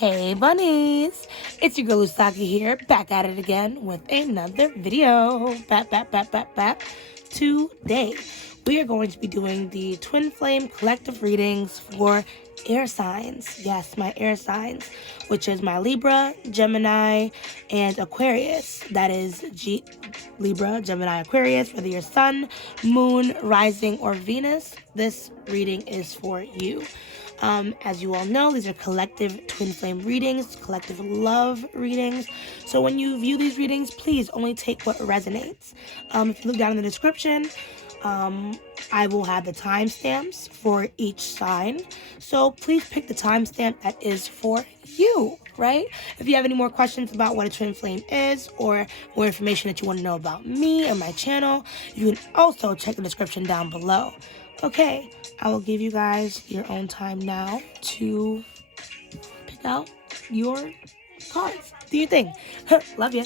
Hey bunnies, it's your girl Usagi here, back at it again with another video. Back. Today, we are going to be doing the Twin Flame collective readings for air signs. Yes, my air signs, which is my Libra, Gemini, and Aquarius. That is Libra, Gemini, Aquarius, whether you're Sun, Moon, Rising, or Venus. This reading is for you. As you all know, these are collective twin flame readings, collective love readings. So when you view these readings, please only take what resonates. If you look down in the description, I will have the timestamps for each sign. So please pick the timestamp that is for you, right? If you have any more questions about what a twin flame is or more information that you want to know about me and my channel, you can also check the description down below. Okay, I will give you guys your own time now to pick out your cards. Do your thing. Love you.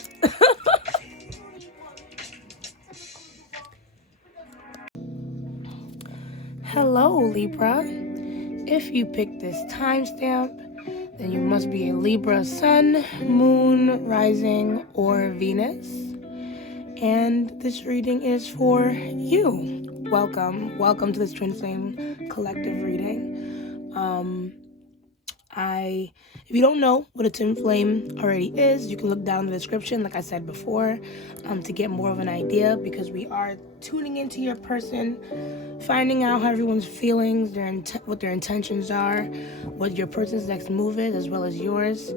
Hello, Libra. If you pick this timestamp, then you must be a Libra Sun, Moon, Rising, or Venus. And this reading is for you. Welcome to this Twin Flame collective reading. If you don't know what a twin flame already is, you can look down in the description, like I said before, to get more of an idea, because we are tuning into your person, finding out how everyone's feelings, what their intentions are, what your person's next move is, as well as yours.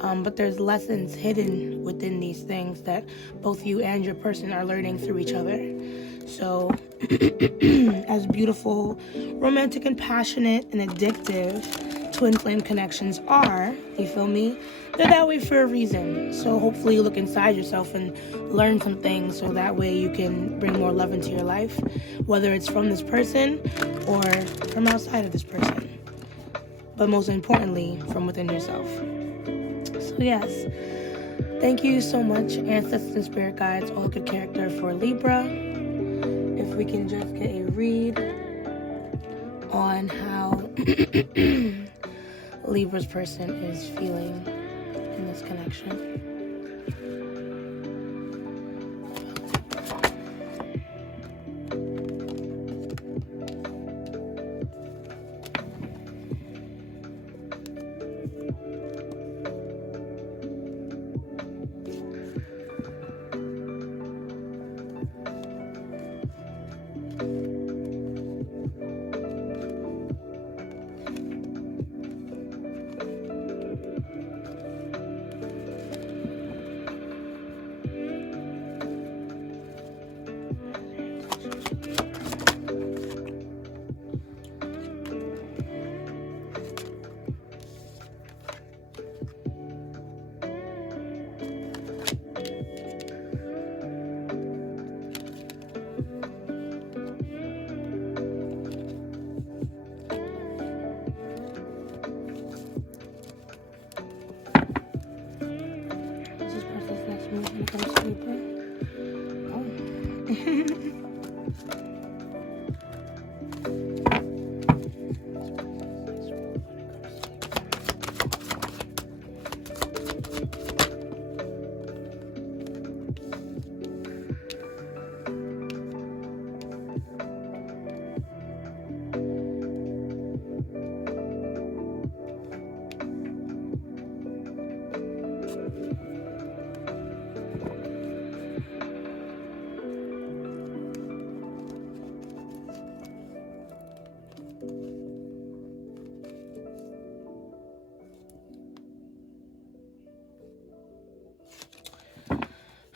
But there's lessons hidden within these things that both you and your person are learning through each other. So, as beautiful, romantic and passionate and addictive twin flame connections are, you feel me? They're that way for a reason. So hopefully you look inside yourself and learn some things so that way you can bring more love into your life, whether it's from this person or from outside of this person. But most importantly, from within yourself. So yes, thank you so much, ancestors and spirit guides, all good character for Libra. If we can just get a read on how Libra's person is feeling in this connection.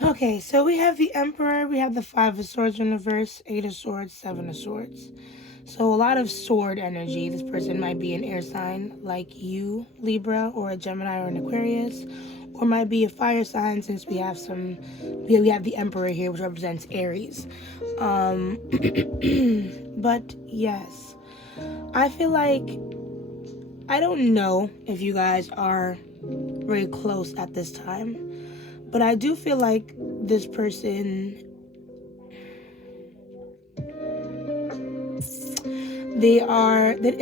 Okay, so we have the Emperor, we have the Five of Swords in reverse, Eight of Swords, Seven of Swords. So a lot of sword energy. This person might be an air sign like you, Libra, or a Gemini or an Aquarius, or might be a fire sign since we have the Emperor here, which represents Aries. But yes, I feel like, I don't know if you guys are very close at this time, but I do feel like this person, it's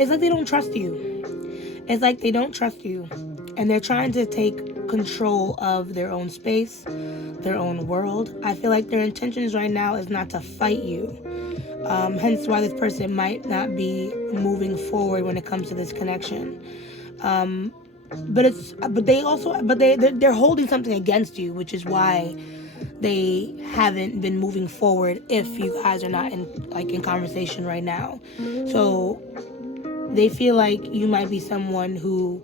like they don't trust you. It's like they don't trust you. and they're trying to take control of their own space, their own world. I feel like their intentions right now is not to fight you. Hence why this person might not be moving forward when it comes to this connection. They're holding something against you, which is why they haven't been moving forward if you guys are not in conversation right now. So they feel like you might be someone who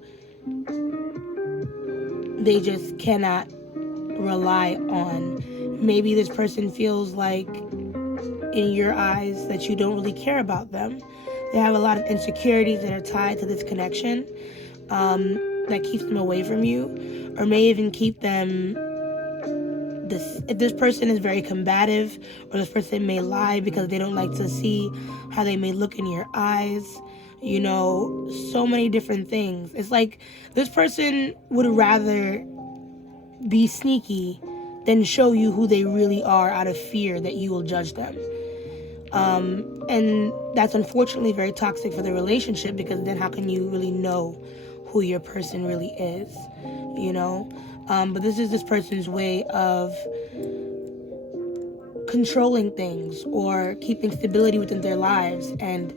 they just cannot rely on. Maybe this person feels like in your eyes that you don't really care about them. They have a lot of insecurities that are tied to this connection, that keeps them away from you, or may even keep them if this person is very combative, or this person may lie because they don't like to see how they may look in your eyes, so many different things. It's like this person would rather be sneaky than show you who they really are out of fear that you will judge them. And that's unfortunately very toxic for the relationship, because then how can you really know who your person really is, but this is this person's way of controlling things or keeping stability within their lives. And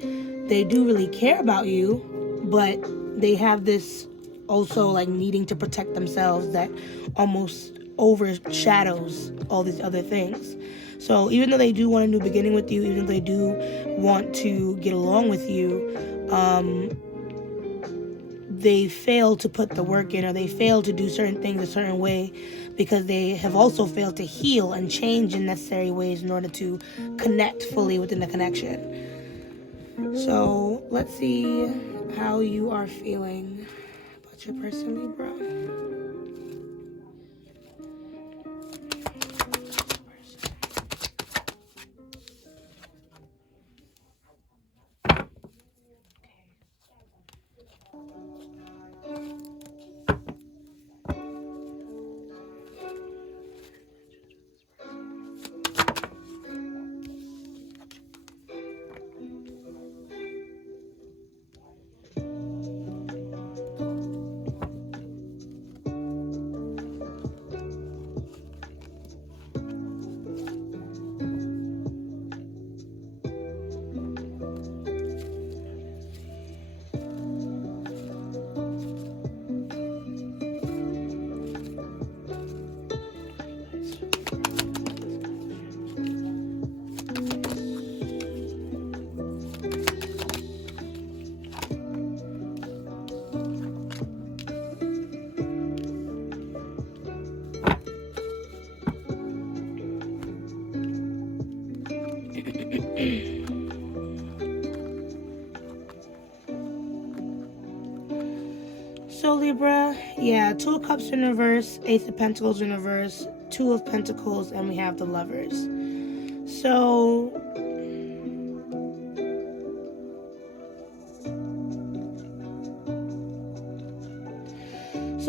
they do really care about you, but they have this also like needing to protect themselves that almost overshadows all these other things. So even though they do want a new beginning with you, even though they do want to get along with you, they fail to put the work in, or they fail to do certain things a certain way, because they have also failed to heal and change in necessary ways in order to connect fully within the connection. So let's see how you are feeling about your person, Libra. So Libra, Two of Cups in reverse, Ace of Pentacles in reverse, Two of Pentacles, and we have the Lovers. So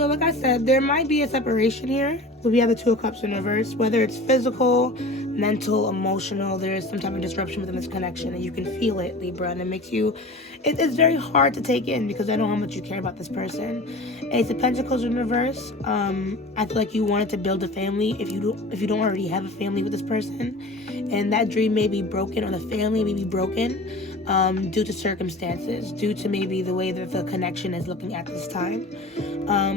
like I said, there might be a separation here. We have the Two of Cups in reverse, whether it's physical, mental, emotional. There is some type of disruption within this connection, and you can feel it, Libra, and it makes you, it's very hard to take in, because I know how much you care about this person. Ace of Pentacles in reverse. I feel like you wanted to build a family if you don't already have a family with this person, and that dream may be broken, or the family may be broken due to circumstances, due to maybe the way that the connection is looking at this time.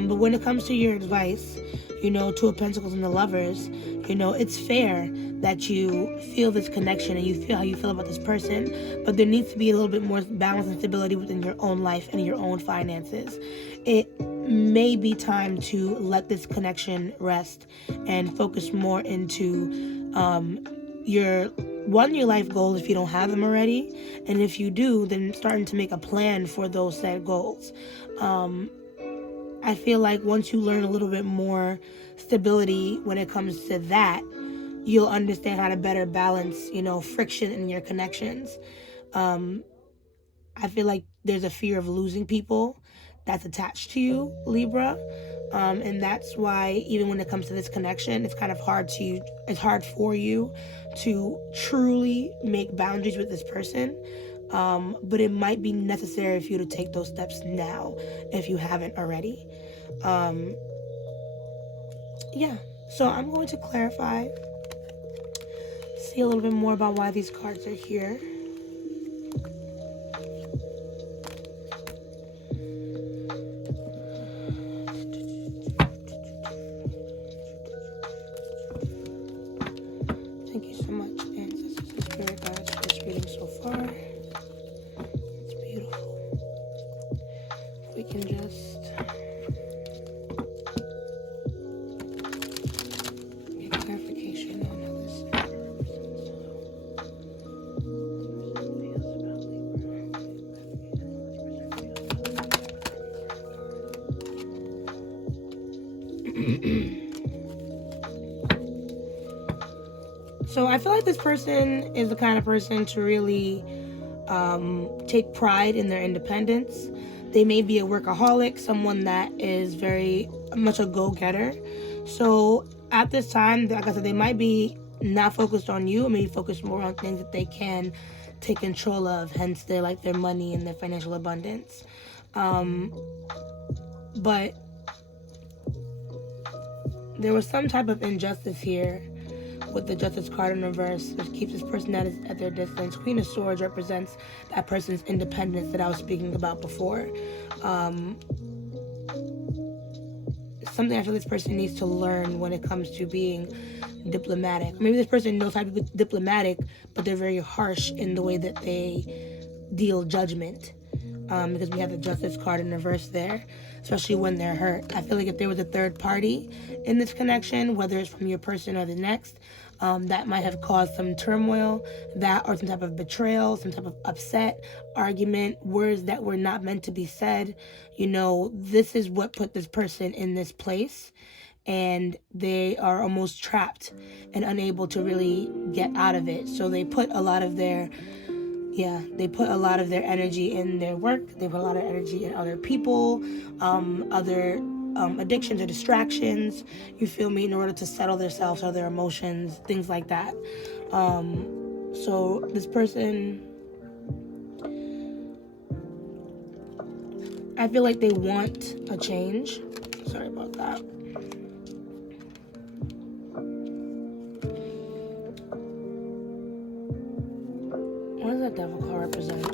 But when it comes to your advice, Two of Pentacles and the Lovers, it's fair that you feel this connection and you feel how you feel about this person, but there needs to be a little bit more balance and stability within your own life and your own finances. It may be time to let this connection rest and focus more into your life goals if you don't have them already, and if you do, then starting to make a plan for those set goals. I feel like once you learn a little bit more stability when it comes to that, you'll understand how to better balance, friction in your connections. I feel like there's a fear of losing people that's attached to you, Libra. And that's why even when it comes to this connection, it's hard for you to truly make boundaries with this person. but it might be necessary for you to take those steps now if you haven't already. Yeah, so I'm going to clarify, see a little bit more about why these cards are here. Thank you so much, ancestors and spirit guides, for this reading so far. It's beautiful. We can just get clarification on how this represents Libra. So I feel like this person is the kind of person to really take pride in their independence. They may be a workaholic, someone that is very much a go-getter. So at this time, like I said, they might be not focused on you, maybe focused more on things that they can take control of, hence their money and their financial abundance. But there was some type of injustice here with the Justice card in reverse, which keeps this person at their distance. Queen of Swords represents that person's independence that I was speaking about before. Something I feel this person needs to learn when it comes to being diplomatic. Maybe this person knows how to be diplomatic, but they're very harsh in the way that they deal judgment. Because we have the Justice card in reverse there, especially when they're hurt. I feel like if there was a third party in this connection, whether it's from your person or the next, that might have caused some turmoil, that or some type of betrayal, some type of upset, argument, words that were not meant to be said. You know, this is what put this person in this place, and they are almost trapped and unable to really get out of it. So they put a lot of their energy in their work. They put a lot of energy in other people, other addictions or distractions, you feel me, in order to settle themselves or their emotions, things like that. So this person, I feel like they want a change. Sorry about that. What does that devil card represent?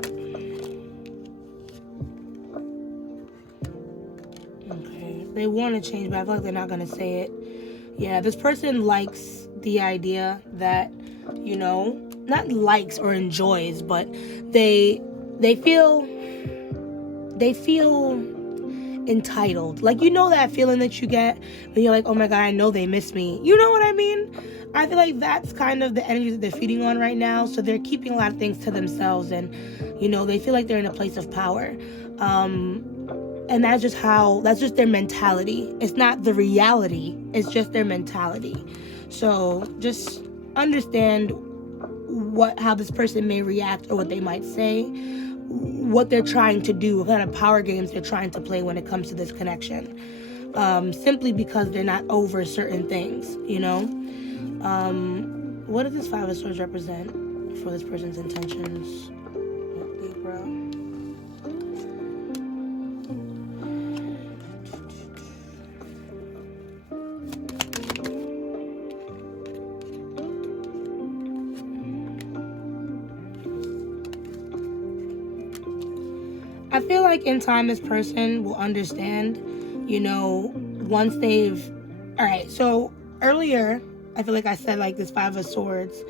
Okay, they want to change, but I feel like they're not going to say it. Yeah, this person likes the idea that, you know, not likes or enjoys, but they feel entitled. Like, you know that feeling that you get when you're like, oh my God, I know they miss me. You know what I mean? I feel like that's kind of the energy that they're feeding on right now. So they're keeping a lot of things to themselves, and, you know, they feel like they're in a place of power. And that's just their mentality. It's not the reality. It's just their mentality. So just understand how this person may react or what they might say, what they're trying to do, what kind of power games they're trying to play when it comes to this connection. Simply because they're not over certain things, you know? What does this Five of Swords represent for this person's intentions with Libra? I feel like in time this person will understand, you know, once they've... Alright, so earlier, I feel like I said like this Five of Swords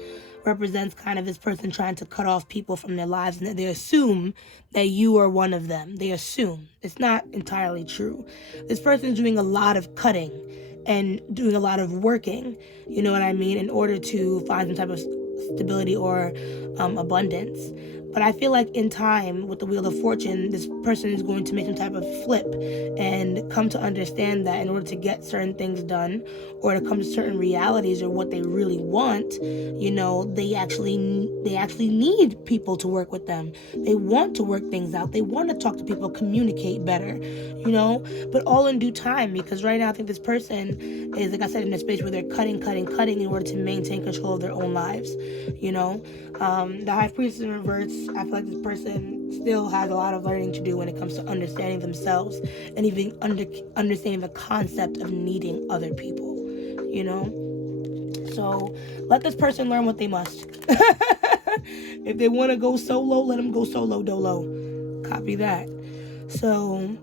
represents kind of this person trying to cut off people from their lives, and that they assume that you are one of them. They assume. It's not entirely true. This person's doing a lot of cutting and doing a lot of working, you know what I mean, in order to find some type of stability or abundance. But I feel like in time, with the Wheel of Fortune, this person is going to make some type of flip and come to understand that in order to get certain things done, or to come to certain realities or what they really want, you know, they actually need people to work with them. They want to work things out. They want to talk to people, communicate better, you know, but all in due time. Because right now I think this person is, like I said, in a space where they're cutting in order to maintain control of their own lives, you know. The High Priestess in reverse I feel like this person still has a lot of learning to do when it comes to understanding themselves and even understanding the concept of needing other people, you know? So let this person learn what they must. If they want to go solo, let them go solo dolo. Copy that. So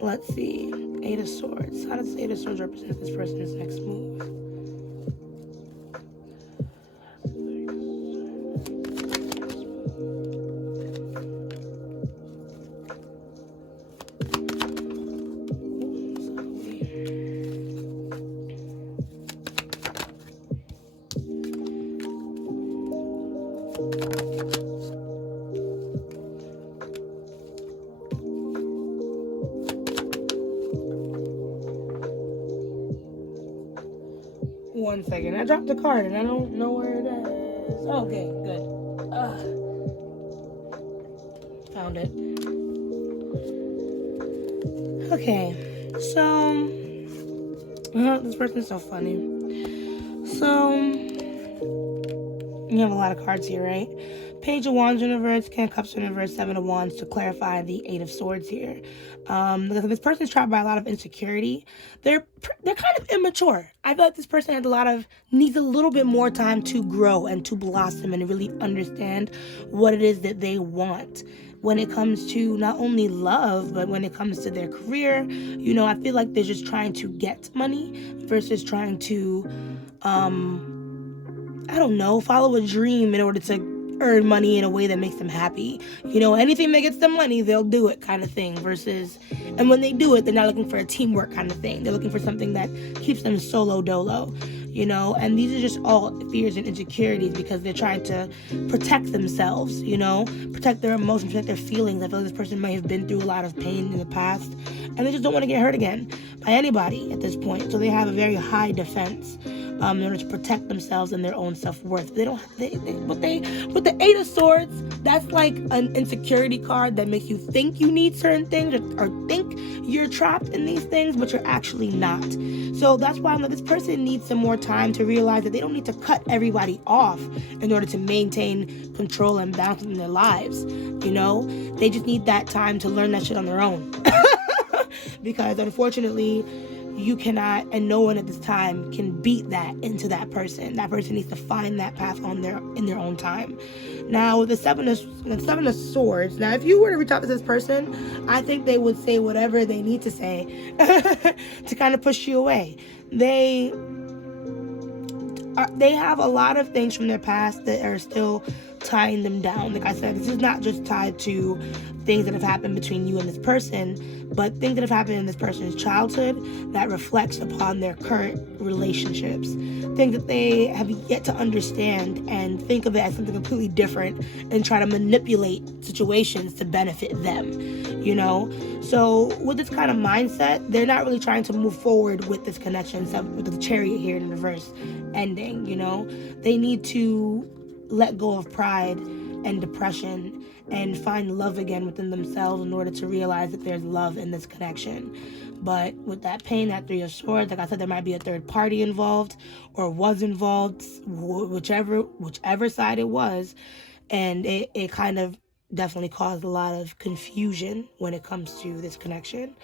let's see. Eight of Swords. How does Eight of Swords represent this person's next move? One second. I dropped the card and I don't know where it is. Okay, good. Found it. Okay, so this person's so funny. So you have a lot of cards here, right? Page of Wands in reverse, King of Cups in reverse, Seven of Wands to clarify the Eight of Swords here. Because this person's trapped by a lot of insecurity. They're kind of immature. I feel like this person needs a little bit more time to grow and to blossom and really understand what it is that they want when it comes to not only love, but when it comes to their career. You know, I feel like they're just trying to get money versus trying to, I don't know, follow a dream in order to earn money in a way that makes them happy. You know, anything that gets them money, they'll do it kind of thing versus, and when they do it, they're not looking for a teamwork kind of thing. They're looking for something that keeps them solo dolo, you know, and these are just all fears and insecurities because they're trying to protect themselves, you know, protect their emotions, protect their feelings. I feel like this person might have been through a lot of pain in the past and they just don't want to get hurt again by anybody at this point. So they have a very high defense in order to protect themselves and their own self-worth. With the Eight of Swords, that's like an insecurity card that makes you think you need certain things or think you're trapped in these things, but you're actually not. So that's why I'm like, this person needs some more time to realize that they don't need to cut everybody off in order to maintain control and balance in their lives. You know, they just need that time to learn that shit on their own. Because unfortunately, you cannot, and no one at this time can beat that into that person. That person needs to find that path in their own time. Now, with the Seven of Swords, now if you were to reach out to this person, I think they would say whatever they need to say to kind of push you away. They have a lot of things from their past that are still tying them down. Like I said, this is not just tied to things that have happened between you and this person, but things that have happened in this person's childhood that reflects upon their current relationships. Things that they have yet to understand and think of it as something completely different and try to manipulate situations to benefit them, you know? So with this kind of mindset, they're not really trying to move forward with this connection, except with the Chariot here in reverse ending, you know? They need to let go of pride and depression and find love again within themselves in order to realize that there's love in this connection. But with that pain, that Three of Swords, like I said, there might be a third party involved or was involved, whichever side it was, and it kind of definitely caused a lot of confusion when it comes to this connection.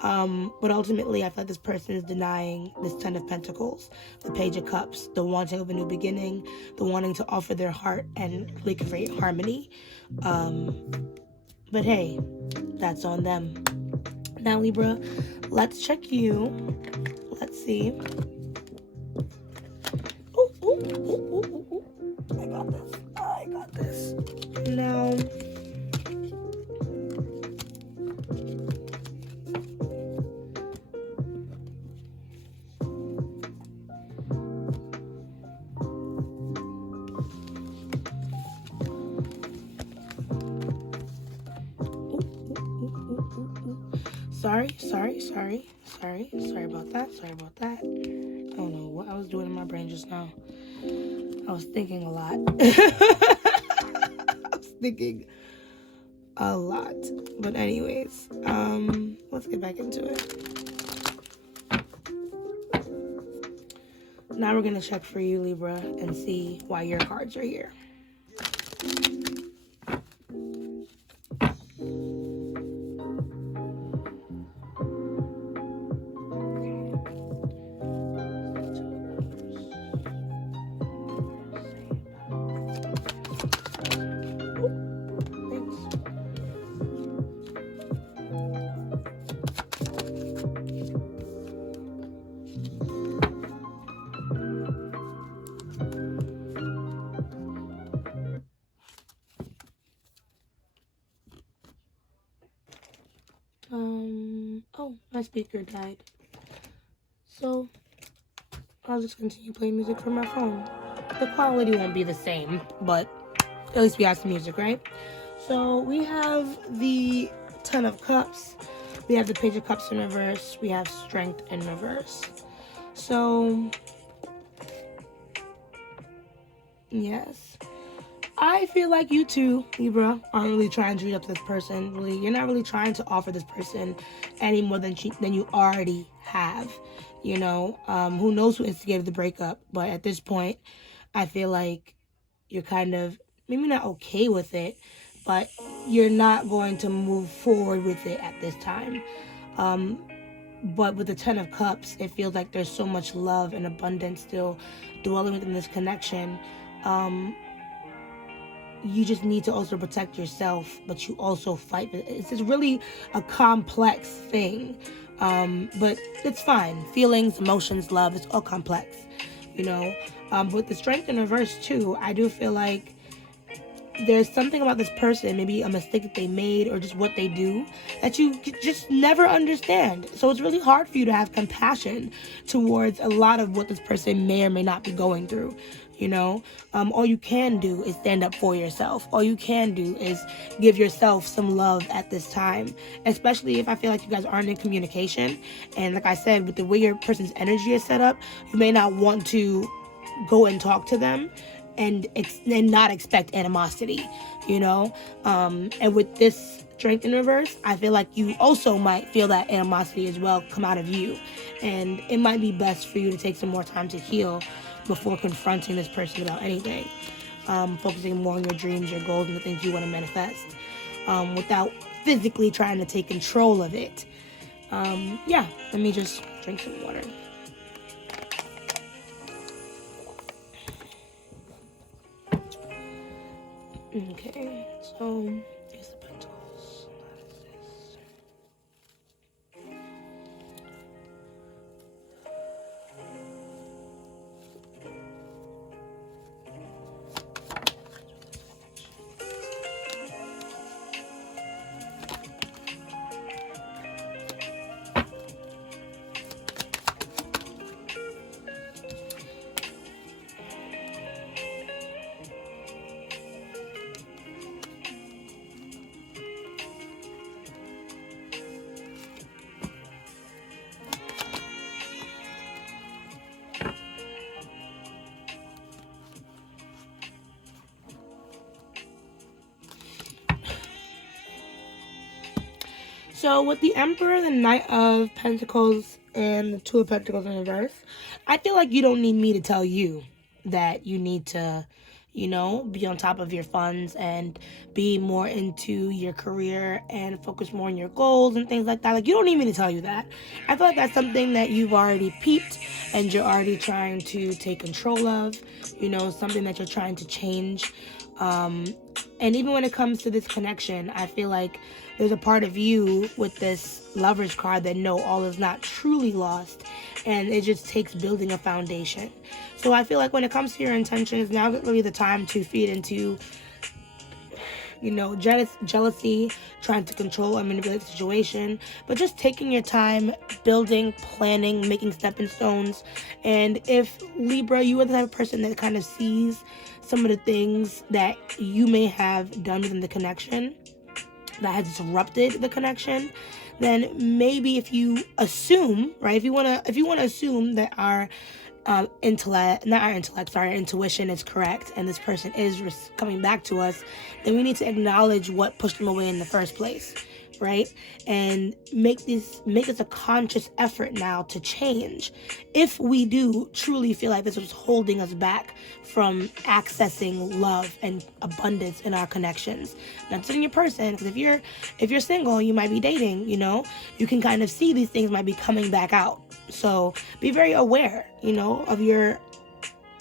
But ultimately, I feel like this person is denying this Ten of Pentacles, the Page of Cups, the wanting of a new beginning, the wanting to offer their heart and create harmony. But hey, that's on them. Now, Libra, let's check you. Let's see. Ooh. I got this. Now, Sorry about that. I don't know what I was doing in my brain just now. I was thinking a lot. But anyways, let's get back into it. Now we're going to check for you, Libra, and see why your cards are here. Oh, my speaker died. So I'll just continue playing music from my phone. The quality won't be the same, but at least we have some music, right? So we have the Ten of Cups. We have the Page of Cups in reverse. We have Strength in reverse. So, yes. I feel like you too, Libra, aren't really trying to reach up to this person. Really, you're not really trying to offer this person any more than you already have. You know, who knows who instigated the breakup? But at this point, I feel like you're kind of maybe not okay with it, but you're not going to move forward with it at this time. But with the Ten of Cups, it feels like there's so much love and abundance still dwelling within this connection. You just need to also protect yourself, but you also fight. It's just really a complex thing. But it's fine. Feelings, emotions, love, it's all complex, you know. With the Strength in reverse too, I do feel like there's something about this person, maybe a mistake that they made or just what they do, that you just never understand. So it's really hard for you to have compassion towards a lot of what this person may or may not be going through. You know, all you can do is stand up for yourself. All you can do is give yourself some love at this time, especially if I feel like you guys aren't in communication. And like I said, with the way your person's energy is set up, you may not want to go and talk to them and not expect animosity, you know? And with this Strength in reverse, I feel like you also might feel that animosity as well come out of you. And it might be best for you to take some more time to heal before confronting this person about anything. Focusing more on your dreams, your goals, and the things you want to manifest, without physically trying to take control of it. Yeah, let me just drink some water. Okay, so here's the Pentacles. So with the Emperor, the Knight of Pentacles, and the Two of Pentacles in reverse, I feel like you don't need me to tell you that you need to, you know, be on top of your funds and be more into your career and focus more on your goals and things like that. Like, you don't need me to tell you that. I feel like that's something that you've already peeped and you're already trying to take control of, you know, something that you're trying to change. And even when it comes to this connection, I feel like there's a part of you with this Lover's card that no, all is not truly lost, and it just takes building a foundation. So I feel like when it comes to your intentions, now is really the time to feed into, you know, jealousy, trying to control and manipulate the situation, but just taking your time, building, planning, making stepping stones. And if, Libra, you are the type of person that kind of sees some of the things that you may have done within the connection that has disrupted the connection, then maybe if you assume, right, if you want to assume that our intuition is correct and this person is coming back to us, then we need to acknowledge what pushed them away in the first place, right? And make this a conscious effort now to change if we do truly feel like this was holding us back from accessing love and abundance in our connections. Not just in your person, because if you're single, you might be dating, you know, you can kind of see these things might be coming back out. So be very aware, you know, of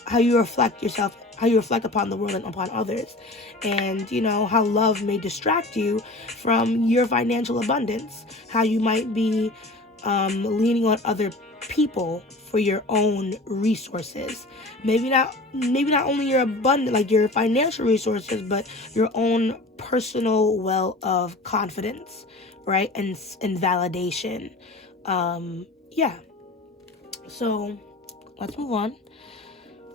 how you reflect yourself, how you reflect upon the world and upon others, and, you know, how love may distract you from your financial abundance, how you might be leaning on other people for your own resources. Maybe not only your abundant, like your financial resources, but your own personal well of confidence, right? And validation. Yeah. So let's move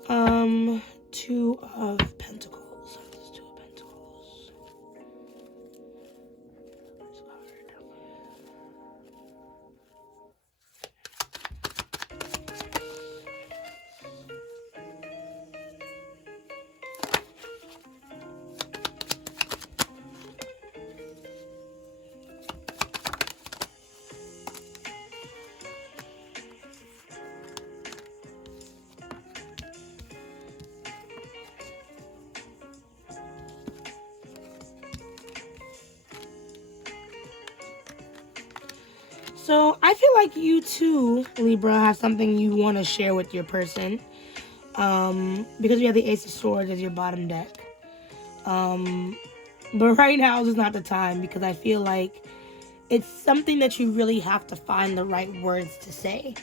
on. Two of Pentacles. Two of Pentacles. So I feel like you too, Libra, have something you want to share with your person. Because we have the Ace of Swords as your bottom deck. But right now is not the time, because I feel like it's something that you really have to find the right words to say.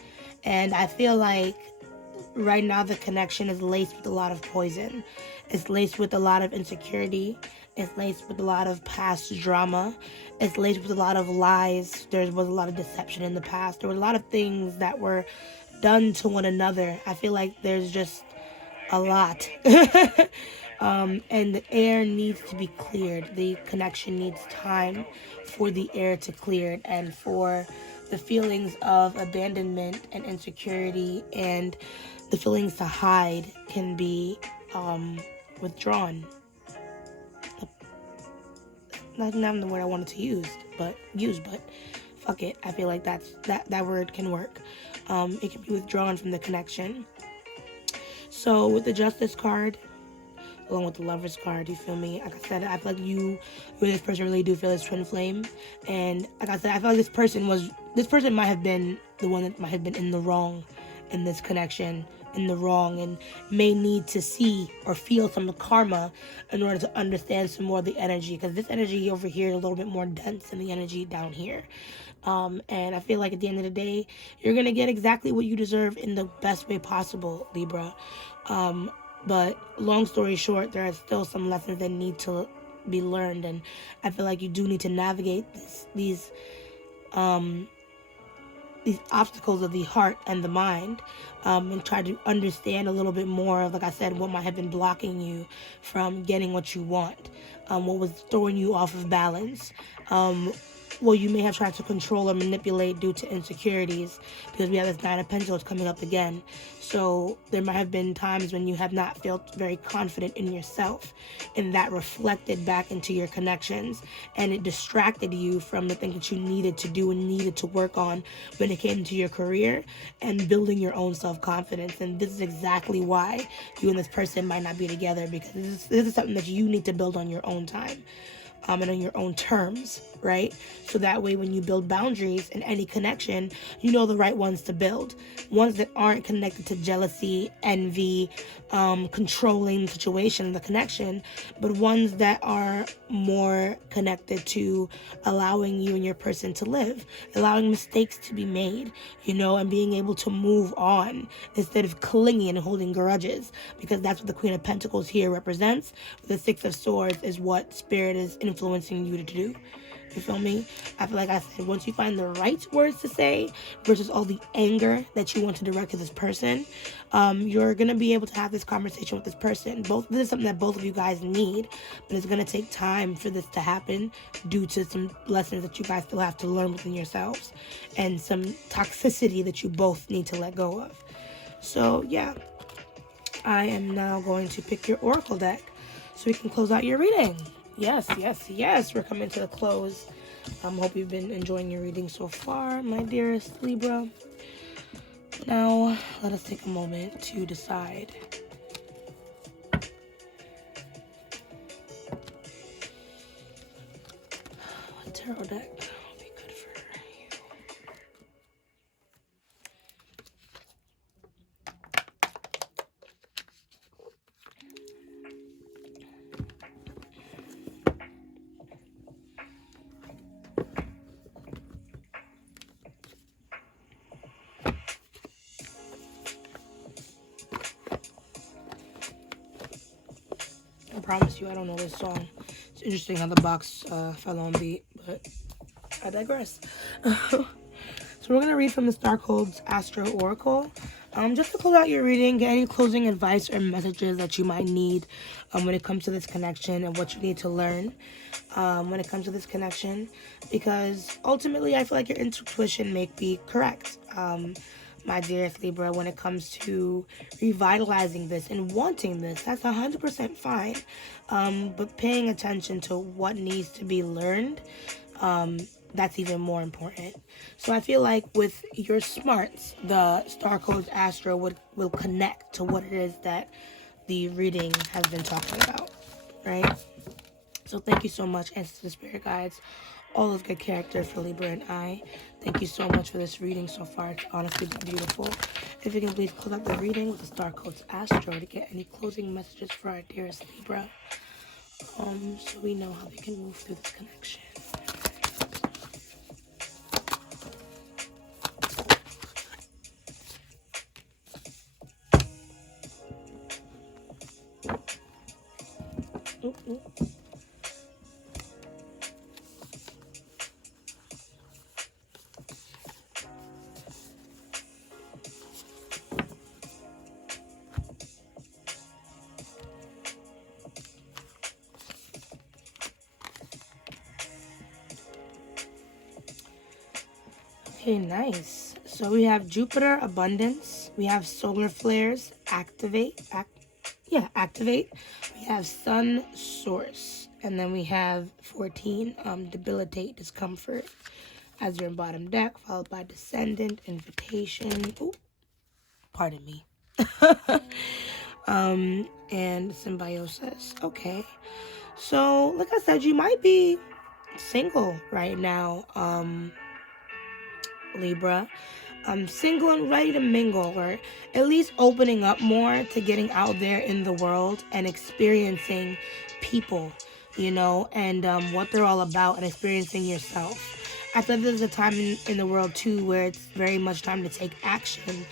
And I feel like right now the connection is laced with a lot of poison. It's laced with a lot of insecurity. It's laced with a lot of past drama. It's laced with a lot of lies. There was a lot of deception in the past. There were a lot of things that were done to one another. I feel like there's just a lot. And the air needs to be cleared. The connection needs time for the air to clear, and for the feelings of abandonment and insecurity and the feelings to hide can be withdrawn. Not the word I wanted to use, but fuck it. I feel like that word can work. It can be withdrawn from the connection. So with the Justice card, along with the Lover's card, you feel me? Like I said, I feel like you and this person really do feel this twin flame. And like I said, I feel like this person might have been the one that might have been in the wrong in this connection, and may need to see or feel some karma in order to understand some more of the energy, because this energy over here is a little bit more dense than the energy down here. And I feel like at the end of the day, you're gonna get exactly what you deserve in the best way possible, Libra. But long story short, there are still some lessons that need to be learned, and I feel like you do need to navigate these obstacles of the heart and the mind, and try to understand a little bit more of, like I said, what might have been blocking you from getting what you want, what was throwing you off of balance, well, you may have tried to control or manipulate due to insecurities, because we have this Nine of Pentacles coming up again. So there might have been times when you have not felt very confident in yourself, and that reflected back into your connections, and it distracted you from the things that you needed to do and needed to work on when it came to your career and building your own self-confidence. And this is exactly why you and this person might not be together, because this is something that you need to build on your own time. And on your own terms, right? So that way when you build boundaries in any connection, you know the right ones to build. Ones that aren't connected to jealousy, envy, controlling the situation, the connection, but ones that are more connected to allowing you and your person to live, allowing mistakes to be made, and being able to move on instead of clinging and holding grudges, because that's what the Queen of Pentacles here represents. The Six of Swords is what Spirit is influencing you to do. You feel me? I feel like I said, once you find the right words to say versus all the anger that you want to direct to this person, you're going to be able to have this conversation with this person. This is something that both of you guys need, but it's going to take time for this to happen due to some lessons that you guys still have to learn within yourselves and some toxicity that you both need to let go of. So, yeah, I am now going to pick your Oracle deck so we can close out your reading. Yes. We're coming to the close. Hope you've been enjoying your reading so far, my dearest Libra. Now, let us take a moment to decide. What tarot deck will be good for you? I promise you, I don't know this song. It's interesting how the box fell on beat, but I digress. So we're going to read from the Star Codes Astro Oracle. Just to close out your reading, get any closing advice or messages that you might need when it comes to this connection and what you need to learn when it comes to this connection. Because ultimately, I feel like your intuition may be correct, my dearest Libra, when it comes to revitalizing this and wanting this. That's 100% fine. But paying attention to what needs to be learned, that's even more important. So I feel like with your smarts, the Star Codes Astro will connect to what it is that the reading has been talking about, right? So thank you so much, Ancestors, Spirit Guides, all those good characters for Libra and I. Thank you so much for this reading so far. It's honestly been beautiful. If you can please close up the reading with the Star Codes Astro to get any closing messages for our dearest Libra, so we know how we can move through this connection. Okay, nice. So we have Jupiter, abundance. We have solar flares, activate. Activate. We have sun, source. And then we have 14, debilitate, discomfort. As you're in bottom deck, followed by descendant, invitation. Ooh, pardon me. And symbiosis. Okay. So, like I said, you might be single right now, Libra. Single and ready to mingle, or at least opening up more to getting out there in the world and experiencing people, and what they're all about, and experiencing yourself. I thought there's a time in the world too where it's very much time to take action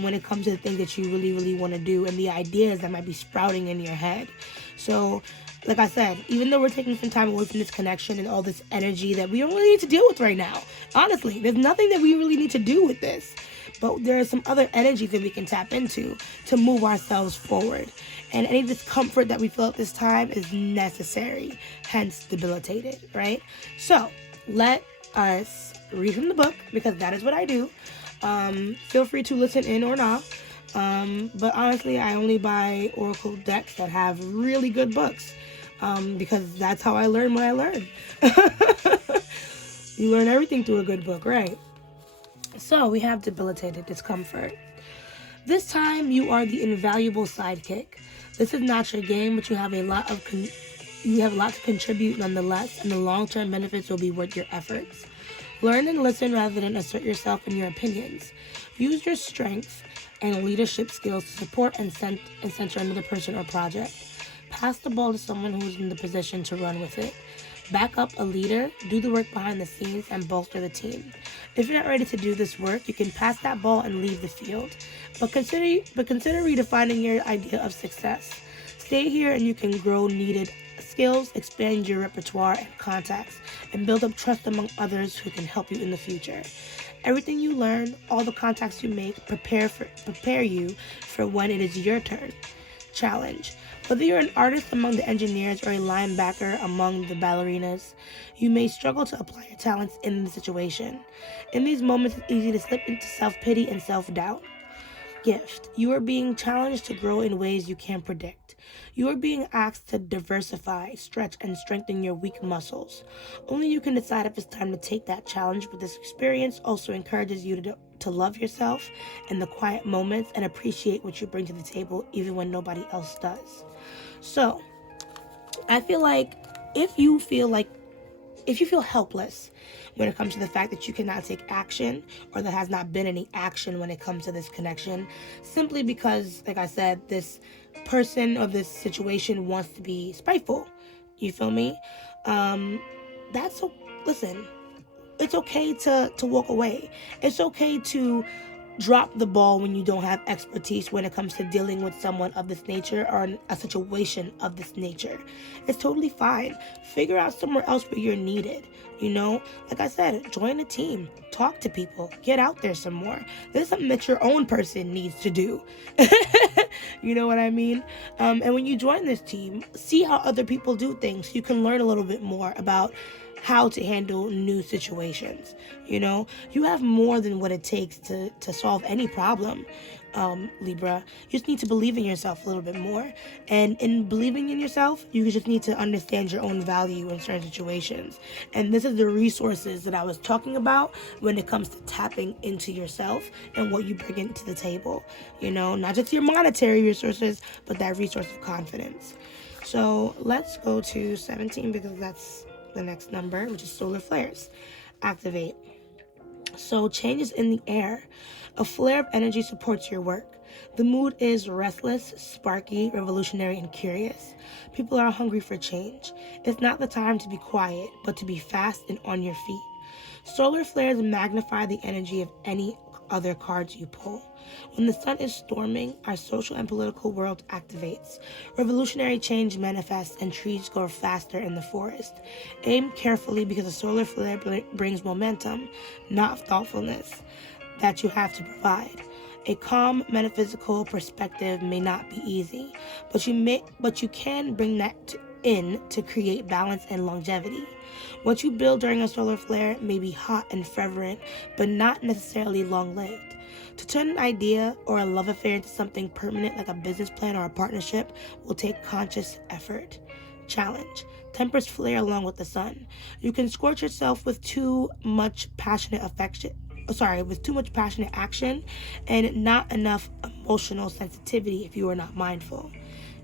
when it comes to the things that you really, really want to do and the ideas that might be sprouting in your head. So, like I said, even though we're taking some time away from this connection and all this energy that we don't really need to deal with right now, honestly, there's nothing that we really need to do with this. But there are some other energies that we can tap into to move ourselves forward. And any discomfort that we feel at this time is necessary, hence debilitated, right? So, let us read from the book, because that is what I do. Feel free to listen in or not. But honestly, I only buy Oracle decks that have really good books. Because that's how I learn what I learn. You learn everything through a good book, right? So we have debilitated, discomfort. This time you are the invaluable sidekick. This is not your game, but you have a lot to contribute nonetheless, and the long-term benefits will be worth your efforts. Learn and listen rather than assert yourself and your opinions. Use your strength and leadership skills to support and center another person or project. Pass the ball to someone who is in the position to run with it. Back up a leader, do the work behind the scenes, and bolster the team. If you're not ready to do this work, you can pass that ball and leave the field. But consider redefining your idea of success. Stay here and you can grow needed skills, expand your repertoire and contacts, and build up trust among others who can help you in the future. Everything you learn, all the contacts you make, prepare you for when it is your turn. Challenge. Whether you're an artist among the engineers or a linebacker among the ballerinas, you may struggle to apply your talents in the situation. In these moments, it's easy to slip into self-pity and self-doubt. Gift. You are being challenged to grow in ways you can't predict. You are being asked to diversify, stretch, and strengthen your weak muscles. Only you can decide if it's time to take that challenge, but this experience also encourages you to love yourself in the quiet moments and appreciate what you bring to the table even when nobody else does. So, I feel like if you feel helpless when it comes to the fact that you cannot take action, or there has not been any action when it comes to this connection, simply because, like I said, this person or this situation wants to be spiteful, you feel me? Listen, it's okay to walk away. It's okay to drop the ball when you don't have expertise when it comes to dealing with someone of this nature or a situation of this nature. It's totally fine. Figure out somewhere else where you're needed. You know, like I said, join a team, talk to people, get out there some more. This is something that your own person needs to do. You know what I mean? And when you join this team, see how other people do things. You can learn a little bit more about how to handle new situations. You know, you have more than what it takes to solve any problem, Libra. You just need to believe in yourself a little bit more. And in believing in yourself, you just need to understand your own value in certain situations. And this is the resources that I was talking about when it comes to tapping into yourself and what you bring into the table. You know, not just your monetary resources, but that resource of confidence. So let's go to 17 because that's the next number, which is solar flares. Activate. So changes in the air. A flare of energy supports your work. The mood is restless, sparky, revolutionary, and curious. People are hungry for change. It's not the time to be quiet, but to be fast and on your feet. Solar flares magnify the energy of any other cards you pull. When the sun is storming, our social and political world activates. Revolutionary change manifests and trees grow faster in the forest. Aim carefully because a solar flare brings momentum, not thoughtfulness, that you have to provide. A calm metaphysical perspective may not be easy, but you can bring that in to create balance and longevity. What you build during a solar flare may be hot and fervent, but not necessarily long-lived. To turn an idea or a love affair into something permanent like a business plan or a partnership will take conscious effort. Challenge. Tempers flare along with the sun. You can scorch yourself with too much passionate action and not enough emotional sensitivity if you are not mindful.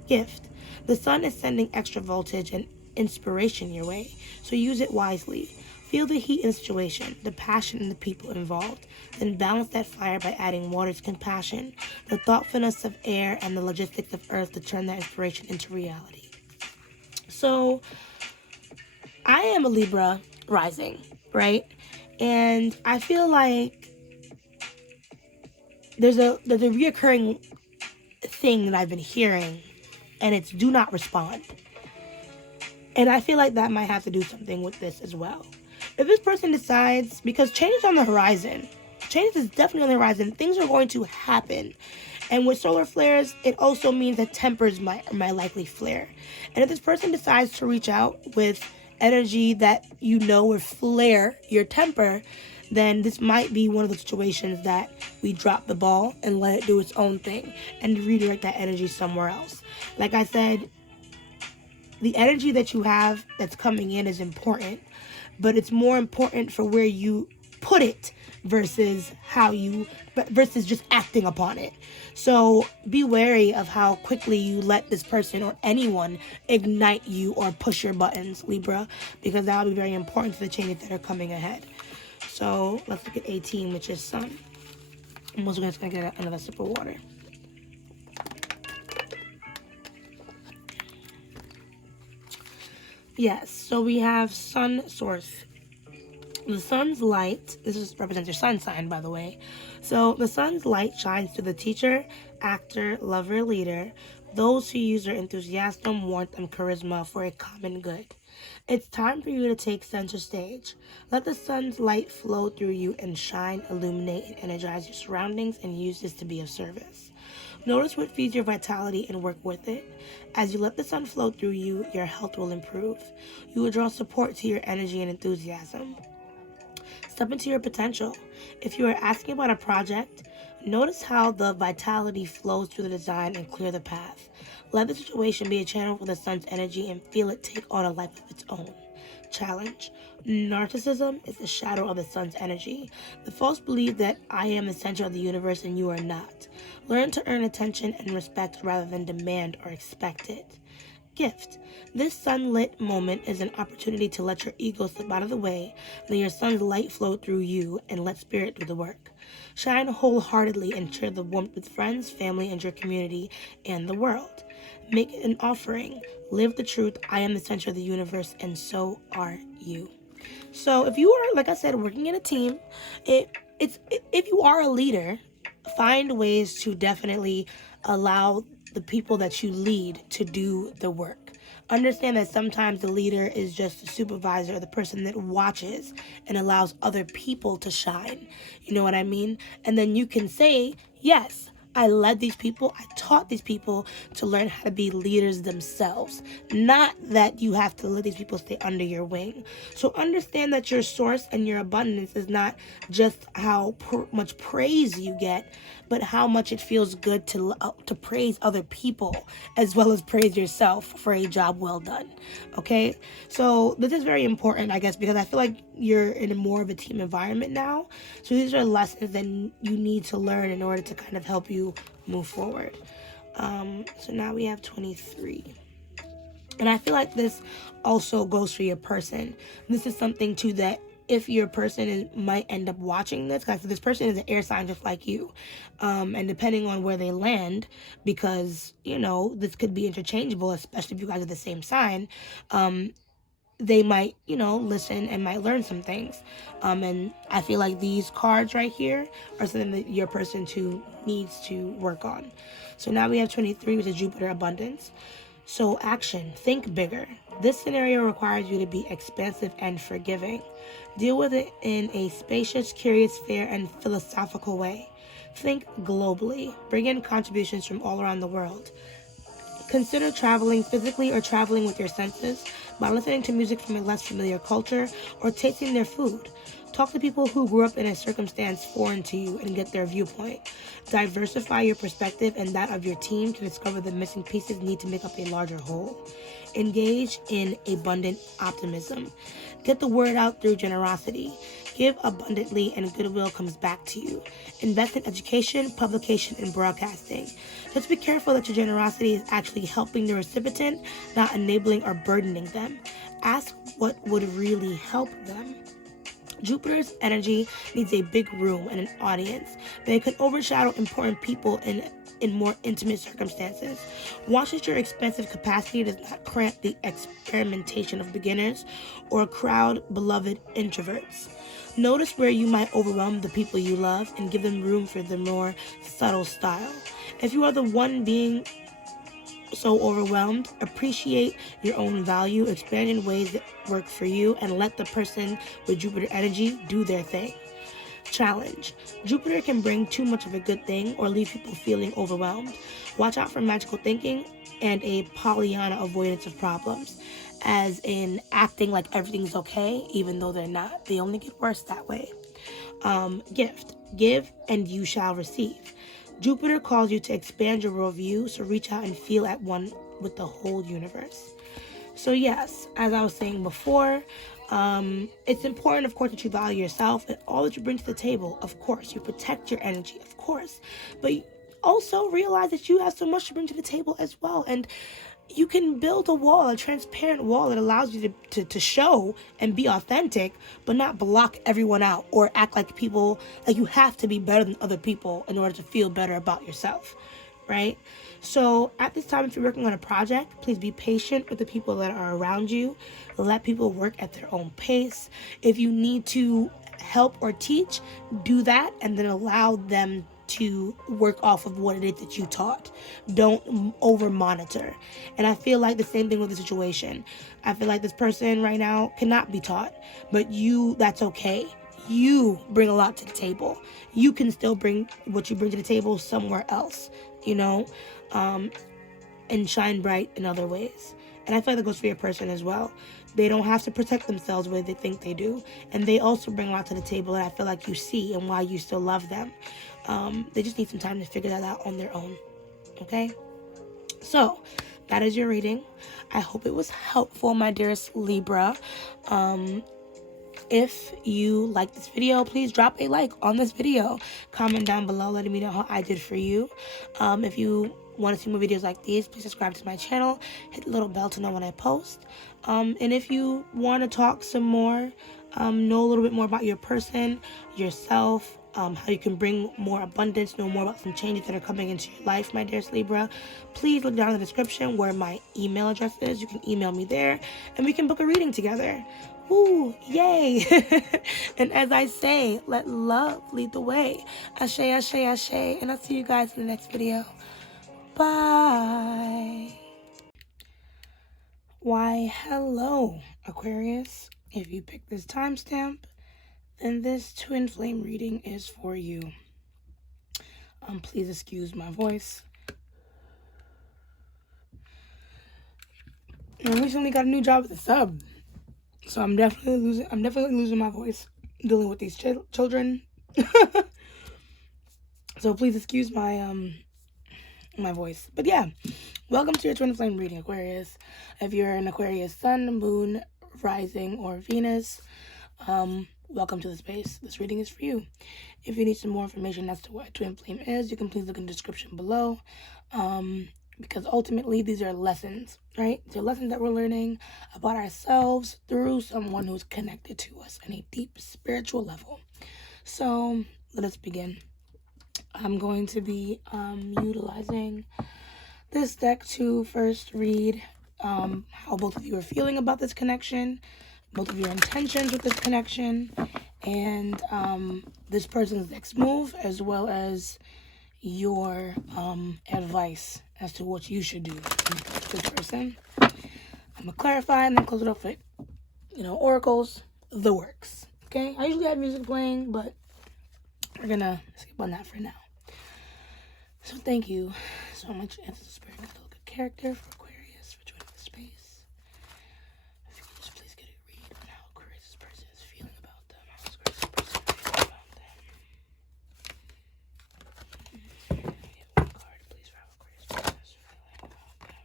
Gift. The sun is sending extra voltage and inspiration your way, so use it wisely. Feel the heat in the situation, the passion in the people involved, then balance that fire by adding water's compassion, the thoughtfulness of air, and the logistics of earth to turn that inspiration into reality. So, I am a Libra rising, right? And I feel like there's a reoccurring thing that I've been hearing, and it's do not respond. And I feel like that might have to do something with this as well. If this person decides, because change is on the horizon, change is definitely on the horizon, things are going to happen. And with solar flares, it also means that tempers might likely flare. And if this person decides to reach out with energy that you know would flare your temper, then this might be one of the situations that we drop the ball and let it do its own thing and redirect that energy somewhere else. Like I said, the energy that you have that's coming in is important, but it's more important for where you put it versus just acting upon it. So be wary of how quickly you let this person or anyone ignite you or push your buttons, Libra, because that will be very important to the changes that are coming ahead. So let's look at 18, which is sun. I'm also just going to get another sip of water. Yes, so we have sun source. The sun's light, this represents your sun sign, by the way. So the sun's light shines through the teacher, actor, lover, leader, those who use their enthusiasm, warmth, and charisma for a common good. It's time for you to take center stage. Let the sun's light flow through you and shine, illuminate, and energize your surroundings and use this to be of service. Notice what feeds your vitality and work with it. As you let the sun flow through you, your health will improve. You will draw support to your energy and enthusiasm. Step into your potential. If you are asking about a project, notice how the vitality flows through the design and clear the path. Let the situation be a channel for the sun's energy and feel it take on a life of its own. Challenge. Narcissism is the shadow of the sun's energy. The false belief that I am the center of the universe and you are not. Learn to earn attention and respect rather than demand or expect it. Gift. This sunlit moment is an opportunity to let your ego slip out of the way, let your sun's light flow through you, and let spirit do the work. Shine wholeheartedly and share the warmth with friends, family, and your community and the world. Make an offering. Live the truth. I am the center of the universe, and so are you. So if you are, like I said, working in a team, if you are a leader, find ways to definitely allow the people that you lead to do the work. Understand that sometimes the leader is just the supervisor or the person that watches and allows other people to shine. You know what I mean? And then you can say, yes, I led these people, I taught these people to learn how to be leaders themselves. Not that you have to let these people stay under your wing. So understand that your source and your abundance is not just how much praise you get, but how much it feels good to praise other people as well as praise yourself for a job well done. Okay? So this is very important, I guess, because I feel like you're in more of a team environment now. So these are lessons that you need to learn in order to kind of help you move forward. So now we have 23. And I feel like this also goes for your person. This is something too that if your person might end up watching this, because this person is an air sign just like you, and depending on where they land, because, you know, this could be interchangeable, especially if you guys are the same sign, they might, you know, listen and might learn some things. And I feel like these cards right here are something that your person too needs to work on. So now we have 23, which is Jupiter abundance. So action, think bigger. This scenario requires you to be expansive and forgiving. Deal with it in a spacious, curious, fair, and philosophical way. Think globally. Bring in contributions from all around the world. Consider traveling physically or traveling with your senses by listening to music from a less familiar culture or tasting their food. Talk to people who grew up in a circumstance foreign to you and get their viewpoint. Diversify your perspective and that of your team to discover the missing pieces need to make up a larger whole. Engage in abundant optimism. Get the word out through generosity. Give abundantly and goodwill comes back to you. Invest in education, publication, and broadcasting. Just be careful that your generosity is actually helping the recipient, not enabling or burdening them. Ask what would really help them. Jupiter's energy needs a big room and an audience, but it can overshadow important people in more intimate circumstances. Watch that your expensive capacity does not cramp the experimentation of beginners or crowd beloved introverts. Notice where you might overwhelm the people you love and give them room for the more subtle style. If you are the one being so overwhelmed, appreciate your own value, expand in ways that work for you, and let the person with Jupiter energy do their thing. Challenge. Jupiter can bring too much of a good thing or leave people feeling overwhelmed. Watch out for magical thinking and a Pollyanna avoidance of problems, as in acting like everything's okay even though they're not. They only get worse that way. Gift. Give and you shall receive. Jupiter calls you to expand your worldview, so reach out and feel at one with the whole universe. So yes, as I was saying before, it's important, of course, that you value yourself and all that you bring to the table. Of course, you protect your energy, of course, but also realize that you have so much to bring to the table as well. And you can build a wall, a transparent wall that allows you to show and be authentic, but not block everyone out or act like people, like you have to be better than other people in order to feel better about yourself, right? So at this time, if you're working on a project, please be patient with the people that are around you. Let people work at their own pace. If you need to help or teach, do that and then allow them to work off of what it is that you taught. Don't over monitor. And I feel like the same thing with the situation. I feel like this person right now cannot be taught, but that's okay. You bring a lot to the table. You can still bring what you bring to the table somewhere else, you know, and shine bright in other ways. And I feel like that goes for your person as well. They don't have to protect themselves the way they think they do. And they also bring a lot to the table that I feel like you see and why you still love them. They just need some time to figure that out on their own. Okay? So, that is your reading. I hope it was helpful, my dearest Libra. If you like this video, please drop a like on this video. Comment down below letting me know how I did for you. If you want to see more videos like these, please subscribe to my channel. Hit the little bell to know when I post. And if you want to talk some more, know a little bit more about your person, yourself, how you can bring more abundance, know more about some changes that are coming into your life, my dearest Libra, please look down in the description where my email address is. You can email me there and we can book a reading together. Ooh, yay. And as I say, let love lead the way. Ashe, ashe, ashe. And I'll see you guys in the next video. Bye. Why, hello, Aquarius. If you pick this timestamp, then this twin flame reading is for you. Please excuse my voice. I recently got a new job at the sub, so I'm definitely losing my voice dealing with these children. So please excuse my voice. But yeah, welcome to your twin flame reading, Aquarius. If you're an Aquarius sun, moon, rising, or Venus, welcome to the space. This reading is for you. If you need some more information as to what twin flame is, you can please look in the description below. Because ultimately these are lessons, right? They're lessons that we're learning about ourselves through someone who's connected to us on a deep spiritual level. So let us begin. I'm going to be utilizing this deck to first read how both of you are feeling about this connection, both of your intentions with this connection, and this person's next move, as well as your advice as to what you should do with this person. I'm gonna clarify and then close it off with, oracles, the works. Okay, I usually have music playing, but we're gonna skip on that for now. So thank you so much, Ancestor Spirit, for the good character for Aquarius for joining the space. If you could just please get a read on how Aquarius' person is feeling about them. How is Aquarius' person feeling about them? Get one card, please, for how Aquarius' person is feeling about them.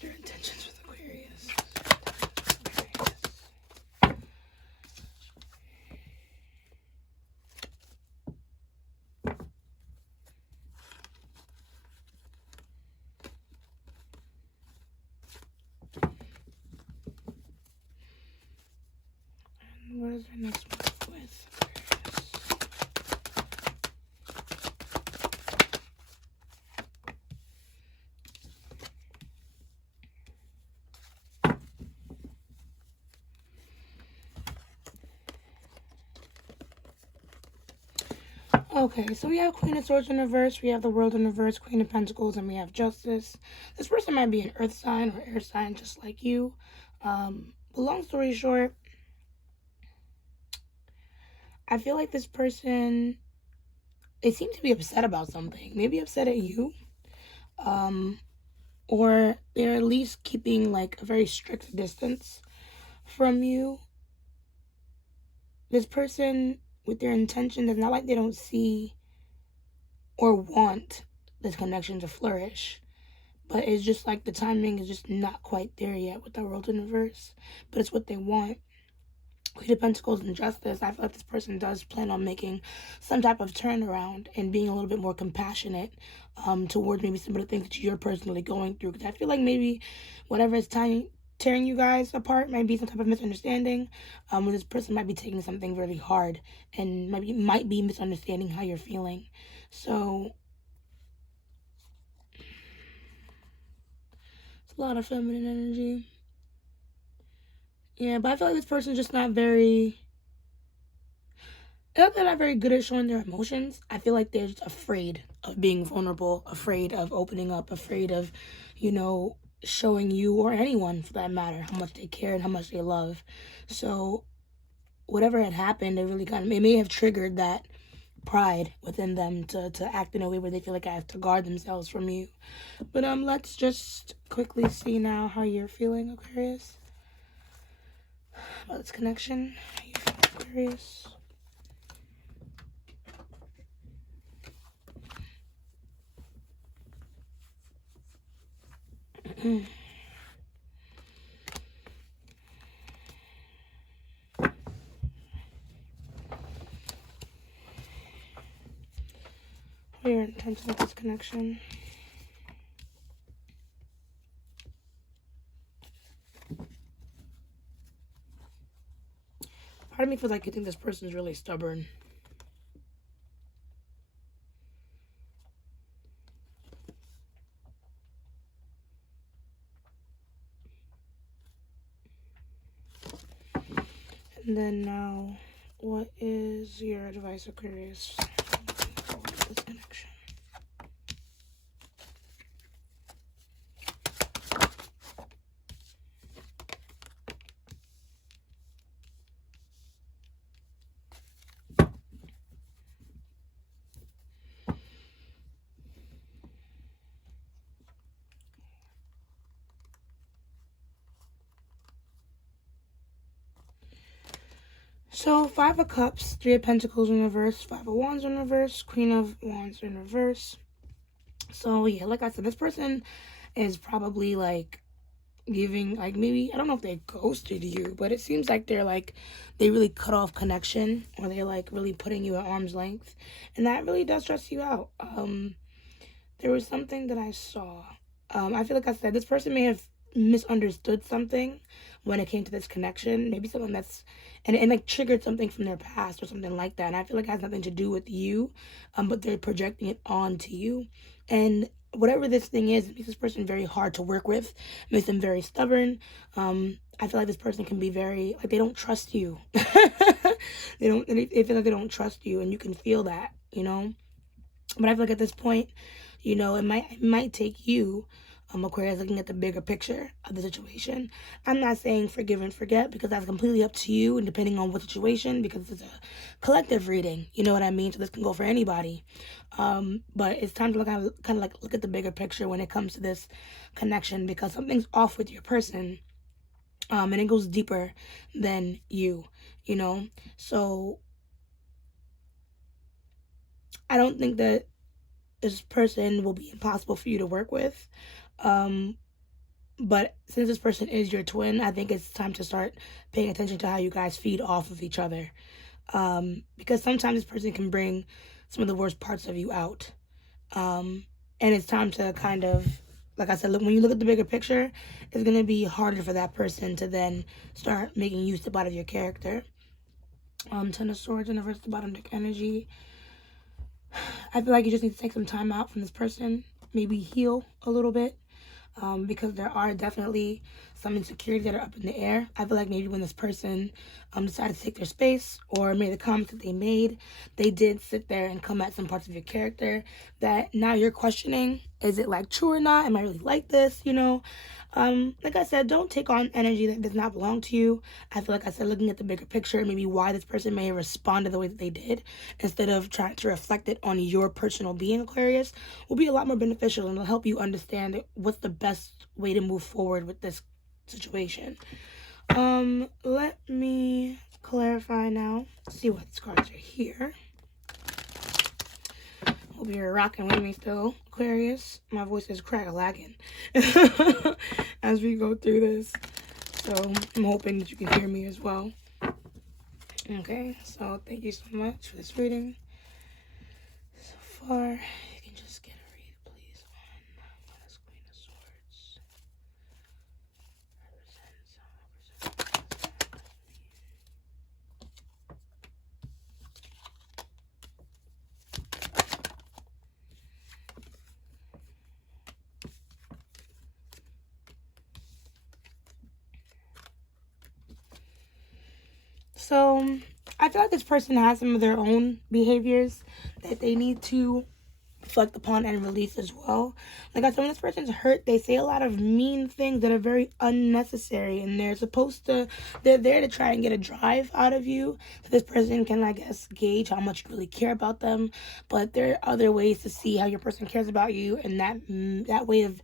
Their intentions with Aquarius. And what is their next move with Aquarius? Okay, so we have Queen of Swords in reverse, we have the World in reverse, Queen of Pentacles, and we have Justice. This person might be an earth sign or air sign just like you. But long story short, I feel like this person, they seem to be upset about something. Maybe upset at you. Or they're at least keeping like a very strict distance from you. This person, with their intention, it's not like they don't see or want this connection to flourish, but it's just like the timing is just not quite there yet with the World in reverse, but it's what they want. Queen of Pentacles and Justice, I feel like this person does plan on making some type of turnaround and being a little bit more compassionate towards maybe some of the things that you're personally going through, because I feel like maybe whatever is tearing you guys apart might be some type of misunderstanding, where this person might be taking something really hard and might be misunderstanding how you're feeling. So it's a lot of feminine energy. Yeah, but I feel like this person's just not very good at showing their emotions. I feel like they're just afraid of being vulnerable, afraid of opening up, afraid of, showing you or anyone for that matter how much they care and how much they love. So whatever had happened, it may have triggered that pride within them to act in a way where they feel like I have to guard themselves from you. But let's just quickly see now how you're feeling, Aquarius, about this connection. How you feel, Aquarius? What are your intentions with this connection? Part of me feels like you think this person is really stubborn. And then now, what is your advice, Aquarius, for this connection? So, 5 of Cups, 3 of Pentacles in reverse, 5 of Wands in reverse, Queen of Wands in reverse. So, yeah, like I said, this person is probably, like, giving, like, maybe, I don't know if they ghosted you, but it seems like they're, like, they really cut off connection, or they're, like, really putting you at arm's length. And that really does stress you out. There was something that I saw. I feel like I said, this person may have misunderstood something when it came to this connection. Maybe something that's, and like triggered something from their past or something like that. And I feel like it has nothing to do with you, but they're projecting it onto you. And whatever this thing is, it makes this person very hard to work with, makes them very stubborn. I feel like this person can be very, like, they don't trust you. They feel like they don't trust you, and you can feel that, you know? But I feel like at this point, you know, it might take you, Aquarius, looking at the bigger picture of the situation. I'm not saying forgive and forget, because that's completely up to you and depending on what situation, because it's a collective reading, you know what I mean? So this can go for anybody. But it's time to look at the bigger picture when it comes to this connection, because something's off with your person. And it goes deeper than you know? So I don't think that this person will be impossible for you to work with. But since this person is your twin, I think it's time to start paying attention to how you guys feed off of each other. Because sometimes this person can bring some of the worst parts of you out. And it's time to kind of, like I said, look, when you look at the bigger picture, it's going to be harder for that person to then start making you step out of your character. Ten of Swords in reverse, the bottom deck energy. I feel like you just need to take some time out from this person, maybe heal a little bit, because there are definitely some insecurities that are up in the air. I feel like maybe when this person decided to take their space or made the comments that they made, they did sit there and come at some parts of your character that now you're questioning. Is it like true or not? Am I really like this? You know, like I said, don't take on energy that does not belong to you. I feel like I said, looking at the bigger picture, maybe why this person may have responded the way that they did, instead of trying to reflect it on your personal being, Aquarius, will be a lot more beneficial, and it'll help you understand what's the best way to move forward with this situation. Let me clarify now. See what these cards are here. Hope you're rocking with me still, Aquarius. My voice is crack-a-lacking as we go through this. So I'm hoping that you can hear me as well. Okay, so thank you so much for this reading. So far, you can just get a read, please, on this Queen of Swords. So I feel like this person has some of their own behaviors that they need to reflect upon and release as well. Like I said, when this person's hurt, they say a lot of mean things that are very unnecessary, and they're there to try and get a drive out of you, so this person can, I guess, gauge how much you really care about them. But there are other ways to see how your person cares about you, and that way of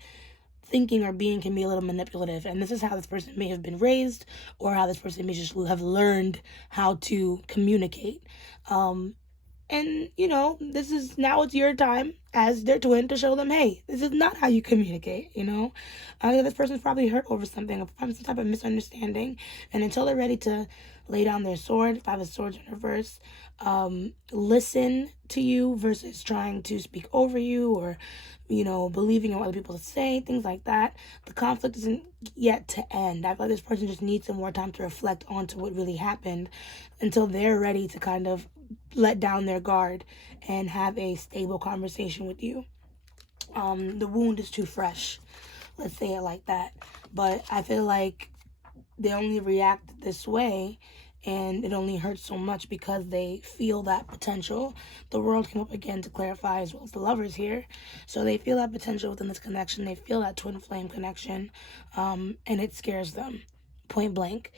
thinking or being can be a little manipulative. And this is how this person may have been raised, or how this person may just have learned how to communicate. And, you know, this is now it's your time as their twin to show them, hey, this is not how you communicate, you know? This person's probably hurt over something, or some type of misunderstanding. And until they're ready to lay down their sword, Five of Swords in reverse, listen to you versus trying to speak over you, or, you know, believing in what other people say, things like that. The conflict isn't yet to end. I feel like this person just needs some more time to reflect onto what really happened until they're ready to kind of let down their guard and have a stable conversation with you. The wound is too fresh, let's say it like that. But I feel like they only react this way, and it only hurts so much because they feel that potential. The world came up again to clarify, as well as the lovers here. So they feel that potential within this connection. They feel that twin flame connection, and it scares them, point blank.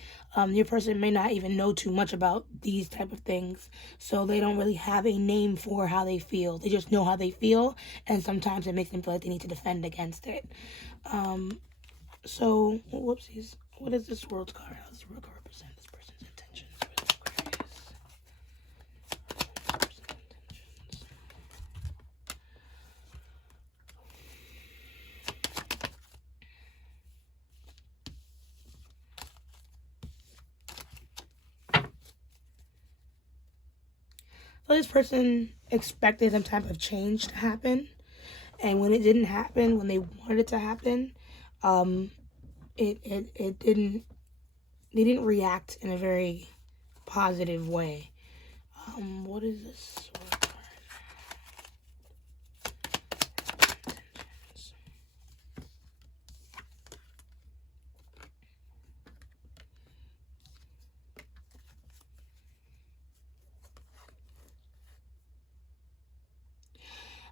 Your person may not even know too much about these type of things, so they don't really have a name for how they feel. They just know how they feel, and sometimes it makes them feel like they need to defend against it. So, whoopsies. What is this world card? How does this world card represent this person's intentions with Aquarius? So this person expected some type of change to happen, and when it didn't happen, when they wanted it to happen, it didn't. They didn't react in a very positive way. What is this sword card?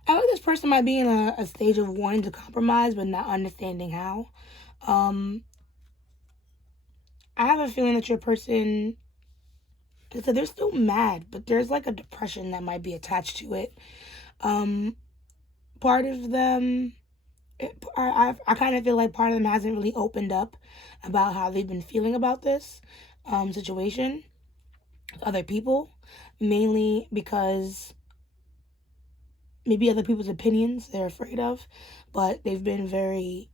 I think this person might be in a stage of wanting to compromise but not understanding how. I have a feeling that your person, so they're still mad, but there's like a depression that might be attached to it. Part of them, I kind of feel like part of them hasn't really opened up about how they've been feeling about this situation with other people, mainly because maybe other people's opinions they're afraid of, but they've been very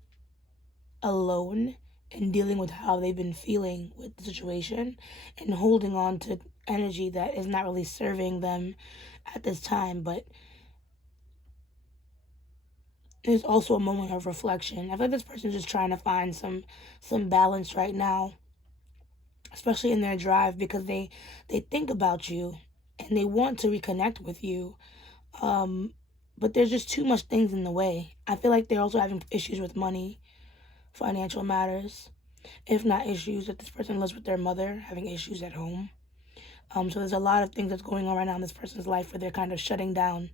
alone in dealing with how they've been feeling with the situation and holding on to energy that is not really serving them at this time. But there's also a moment of reflection. I feel like this person's just trying to find some balance right now, especially in their drive, because they think about you and they want to reconnect with you, but there's just too much things in the way. I feel like they're also having issues with money, financial matters, if not issues that this person lives with their mother, having issues at home. So there's a lot of things that's going on right now in this person's life where they're kind of shutting down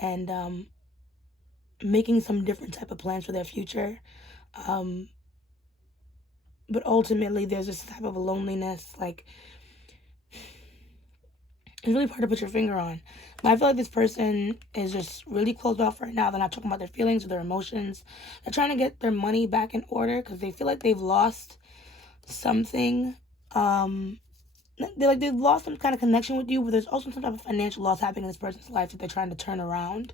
and making some different type of plans for their future. But ultimately, there's this type of loneliness, like, it's really hard to put your finger on. But I feel like this person is just really closed off right now. They're not talking about their feelings or their emotions. They're trying to get their money back in order because they feel like they've lost something. They've lost some kind of connection with you, but there's also some type of financial loss happening in this person's life that they're trying to turn around.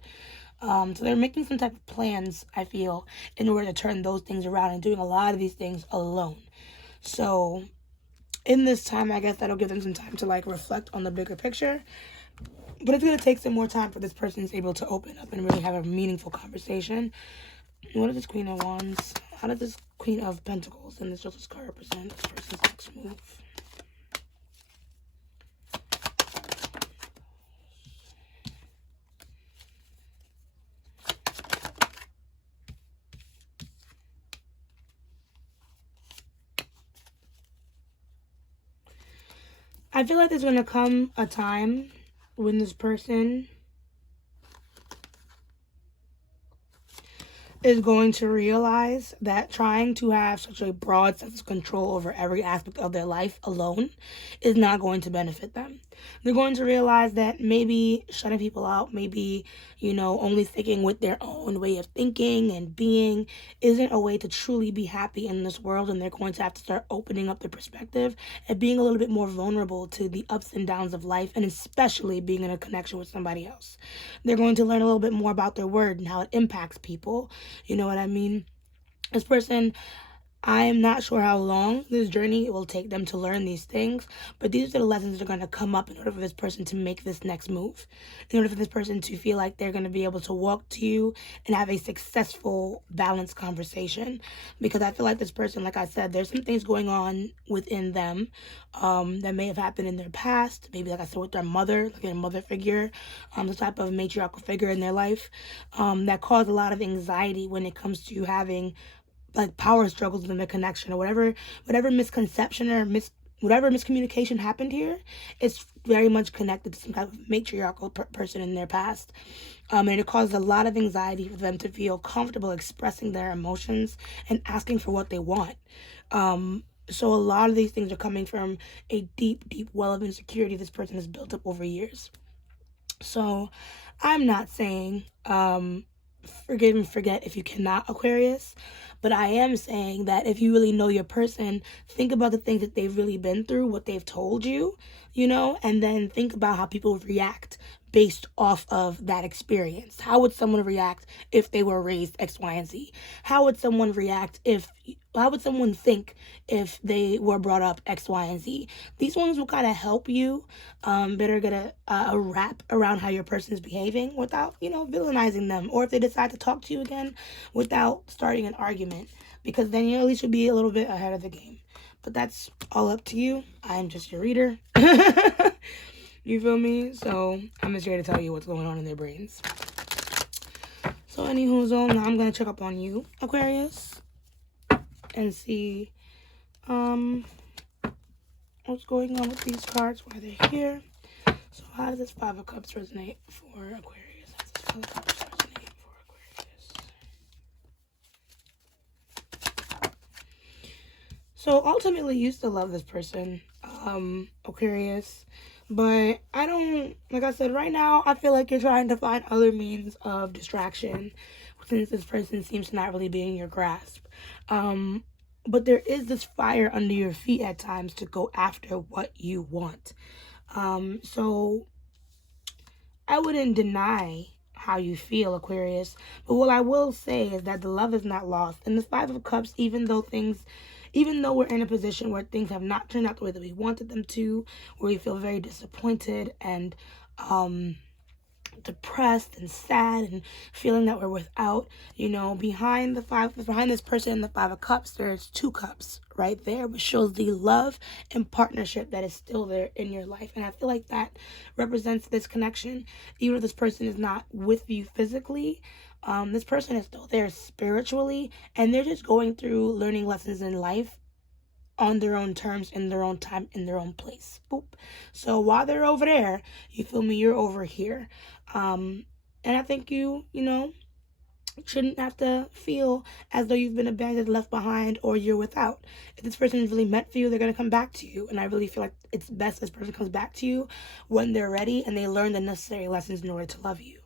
So they're making some type of plans, I feel, in order to turn those things around, and doing a lot of these things alone. So in this time, I guess that'll give them some time to like reflect on the bigger picture. But it's going to take some more time for this person is able to open up and really have a meaningful conversation. What is this Queen of Wands? How does this Queen of Pentacles and this Justice card represent this person's next move? I feel like there's going to come a time when this person is going to realize that trying to have such a broad sense of control over every aspect of their life alone is not going to benefit them. They're going to realize that maybe shutting people out, maybe, only sticking with their own way of thinking and being isn't a way to truly be happy in this world, and they're going to have to start opening up their perspective and being a little bit more vulnerable to the ups and downs of life, and especially being in a connection with somebody else. They're going to learn a little bit more about their word and how it impacts people. You know what I mean? This person, I am not sure how long this journey will take them to learn these things, but these are the lessons that are going to come up in order for this person to make this next move, in order for this person to feel like they're going to be able to walk to you and have a successful, balanced conversation. Because I feel like this person, like I said, there's some things going on within them that may have happened in their past, maybe like I said with their mother, like their mother figure, the type of matriarchal figure in their life, that caused a lot of anxiety when it comes to having like power struggles within the connection, or whatever misconception or whatever miscommunication happened here. It's very much connected to some kind of matriarchal person in their past, and it causes a lot of anxiety for them to feel comfortable expressing their emotions and asking for what they want. So a lot of these things are coming from a deep well of insecurity this person has built up over years. So I'm not saying forgive and forget if you cannot, Aquarius, but I am saying that if you really know your person, think about the things that they've really been through, what they've told you, and then think about how people react based off of that experience. How would someone react if they were raised X, Y, and Z? How would someone think if they were brought up X, Y, and Z? These ones will kind of help you better get a wrap around how your person is behaving without, villainizing them, or if they decide to talk to you again without starting an argument, because then you at least should be a little bit ahead of the game. But that's all up to you. I'm just your reader. You feel me? So I'm just here to tell you what's going on in their brains. So anywho, now I'm going to check up on you, Aquarius, and see what's going on with these cards, why they're here. So how does this Five of Cups resonate for Aquarius? How does this Five of Cups resonate for Aquarius? So ultimately, you still love this person, Aquarius. But I don't, like I said, right now, I feel like you're trying to find other means of distraction since this person seems to not really be in your grasp. But there is this fire under your feet at times to go after what you want. So I wouldn't deny how you feel, Aquarius. But what I will say is that the love is not lost. And the Five of Cups, even though we're in a position where things have not turned out the way that we wanted them to, where we feel very disappointed and depressed and sad and feeling that we're without, behind this person in the Five of Cups, there's two cups right there, which shows the love and partnership that is still there in your life. And I feel like that represents this connection. Even if this person is not with you physically, this person is still there spiritually, and they're just going through learning lessons in life on their own terms, in their own time, in their own place. Boop. So while they're over there, you feel me, you're over here. And I think you shouldn't have to feel as though you've been abandoned, left behind, or you're without. If this person is really meant for you, they're going to come back to you. And I really feel like it's best this person comes back to you when they're ready and they learn the necessary lessons in order to love you.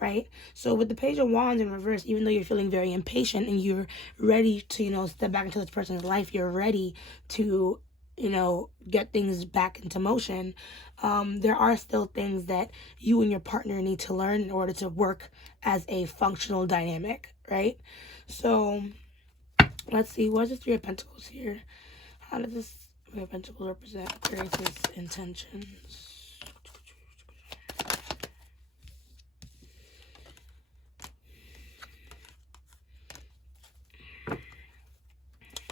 Right? So with the Page of Wands in reverse, even though you're feeling very impatient and you're ready to, step back into this person's life, you're ready to, get things back into motion, there are still things that you and your partner need to learn in order to work as a functional dynamic, right? So let's see, what's the Three of Pentacles here? How does this Three of Pentacles represent Aquarius' intentions?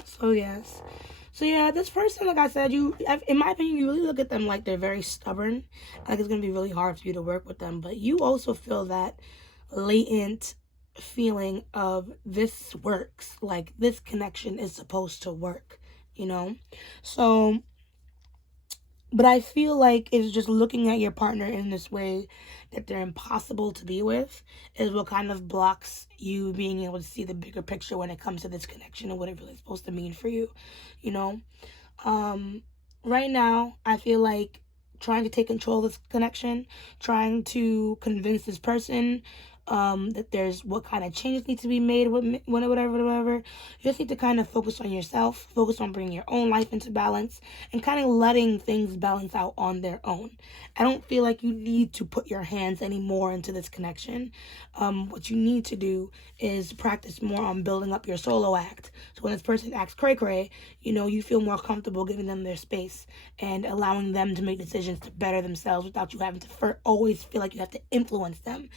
So yes. So yeah, this person, like I said, in my opinion, you really look at them like they're very stubborn. Like it's going to be really hard for you to work with them. But you also feel that latent feeling of this works. Like this connection is supposed to work, So But I feel like it's just looking at your partner in this way that they're impossible to be with is what kind of blocks you being able to see the bigger picture when it comes to this connection and what it really is supposed to mean for you, you know? Um, right now, I feel like trying to take control of this connection, trying to convince this person that there's what kind of changes need to be made, whatever. You just need to kind of focus on yourself, focus on bringing your own life into balance, and kind of letting things balance out on their own. I don't feel like you need to put your hands anymore into this connection. What you need to do is practice more on building up your solo act. So when this person acts cray cray, you feel more comfortable giving them their space and allowing them to make decisions to better themselves without you having to always feel like you have to influence them,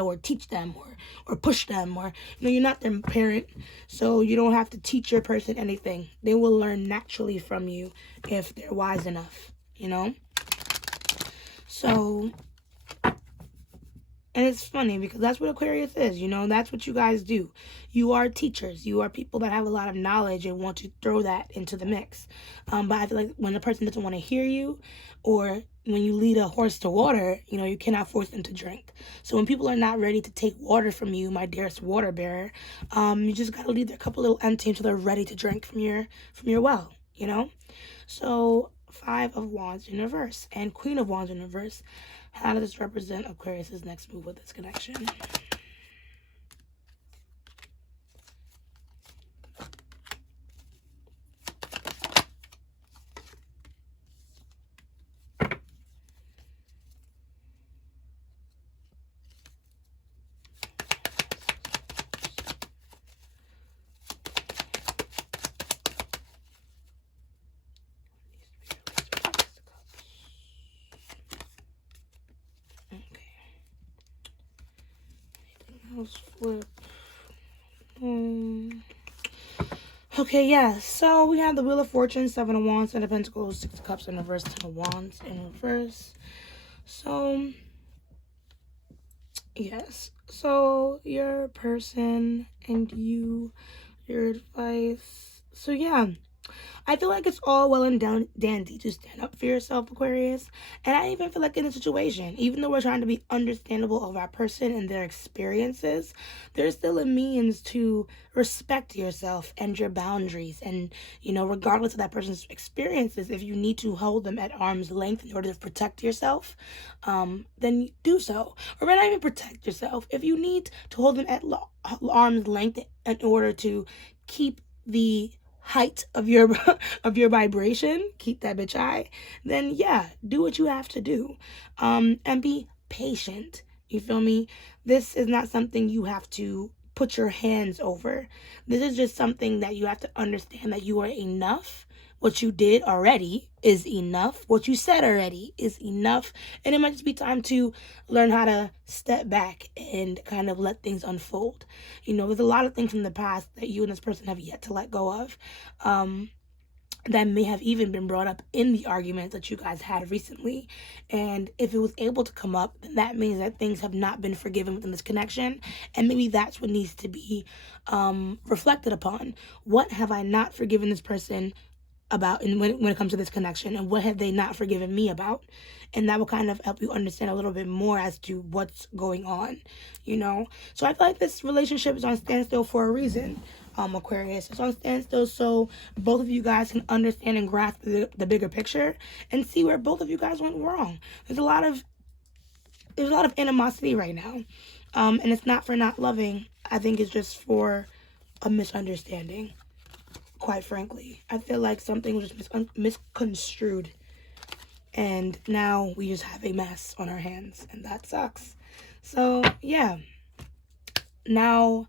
or teach them or push them, or, you're not their parent, so you don't have to teach your person anything. They will learn naturally from you if they're wise enough. So, and it's funny because that's what Aquarius is, that's what you guys do. You are teachers. You are people that have a lot of knowledge and want to throw that into the mix. But I feel like when a person doesn't want to hear you, or when you lead a horse to water, you cannot force them to drink. So when people are not ready to take water from you, my dearest water bearer, you just got to leave their cup a little empty until they're ready to drink from your well, So 5 of Wands in reverse and Queen of Wands in reverse. How does this represent Aquarius' next move with this connection? Let's flip. Okay, yeah. So we have the Wheel of Fortune, 7 of Wands, 10 of Pentacles, 6 of Cups in reverse, 10 of Wands in reverse. So, yes. So your person and your advice. So yeah. I feel like it's all well and dandy to stand up for yourself, Aquarius. And I even feel like in a situation, even though we're trying to be understandable of our person and their experiences, there's still a means to respect yourself and your boundaries. And, regardless of that person's experiences, if you need to hold them at arm's length in order to protect yourself, then do so. Or not even protect yourself. If you need to hold them at arm's length in order to keep the height of your of your vibration, keep that bitch high, then yeah, do what you have to do, and be patient. You feel me? This is not something you have to put your hands over. This is just something that you have to understand that you are enough. What you did already is enough. What you said already is enough. And it might just be time to learn how to step back and kind of let things unfold. There's a lot of things from the past that you and this person have yet to let go of. That may have even been brought up in the arguments that you guys had recently. And if it was able to come up, then that means that things have not been forgiven within this connection. And maybe that's what needs to be reflected upon. What have I not forgiven this person about when it comes to this connection, and what have they not forgiven me about? And that will kind of help you understand a little bit more as to what's going on, So I feel like this relationship is on standstill for a reason, Aquarius. It's on standstill so both of you guys can understand and grasp the bigger picture and see where both of you guys went wrong. There's a lot of animosity right now, and it's not for not loving. I think it's just for a misunderstanding. Quite frankly, I feel like something was just misconstrued, and now we just have a mess on our hands, and that sucks. So yeah, now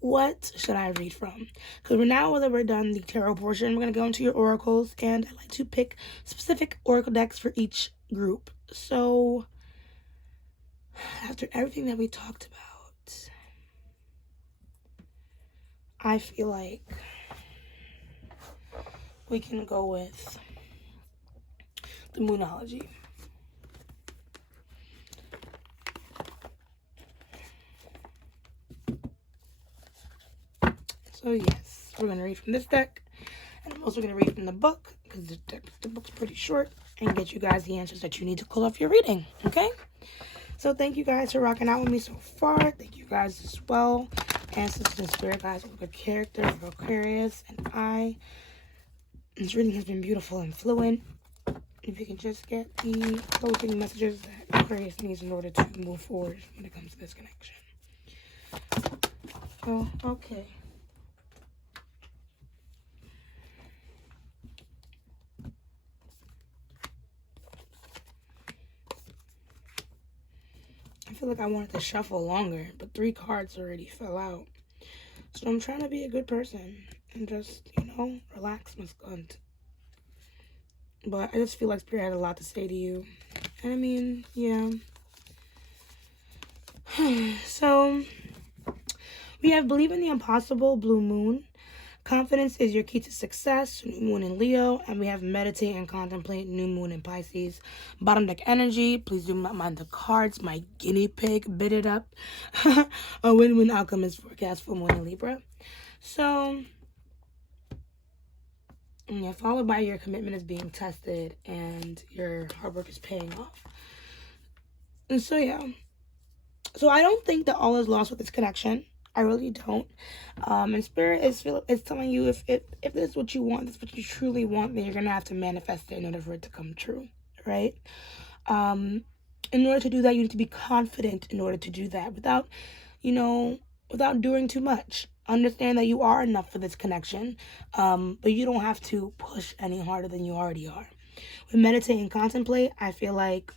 what should I read from? Because now that we're done the tarot portion, we're going to go into your oracles, and I like to pick specific oracle decks for each group. So after everything that we talked about, I feel like we can go with the Moonology. So yes, we're going to read from this deck, and I'm also going to read from the book, because the book's pretty short, and get you guys the answers that you need to close off your reading, okay? So thank you guys for rocking out with me so far. Thank you guys as well. Ancestors and spirit guides with a character of Aquarius and this reading has been beautiful and fluent. If you can just get the closing messages that Aquarius needs in order to move forward when it comes to this connection. Oh, okay. I feel like I wanted to shuffle longer, but 3 cards already fell out. So I'm trying to be a good person and just, relax my skunt. But I just feel like Spirit had a lot to say to you. And I mean, yeah. So, we have Believe in the Impossible, Blue Moon. Confidence is your key to success, New Moon in Leo. And we have Meditate and Contemplate, New Moon in Pisces. Bottom deck energy, please do not mind the cards. My guinea pig bit it up. A win-win outcome is forecast for Moon in Libra. So, yeah, followed by your commitment is being tested and your hard work is paying off. And so, yeah. So, I don't think that all is lost with this connection. I really don't. And Spirit is telling you if this is what you want, this is what you truly want, then you're going to have to manifest it in order for it to come true, right? In order to do that, you need to be confident in order to do that without doing too much. Understand that you are enough for this connection, but you don't have to push any harder than you already are. With Meditate and Contemplate, I feel like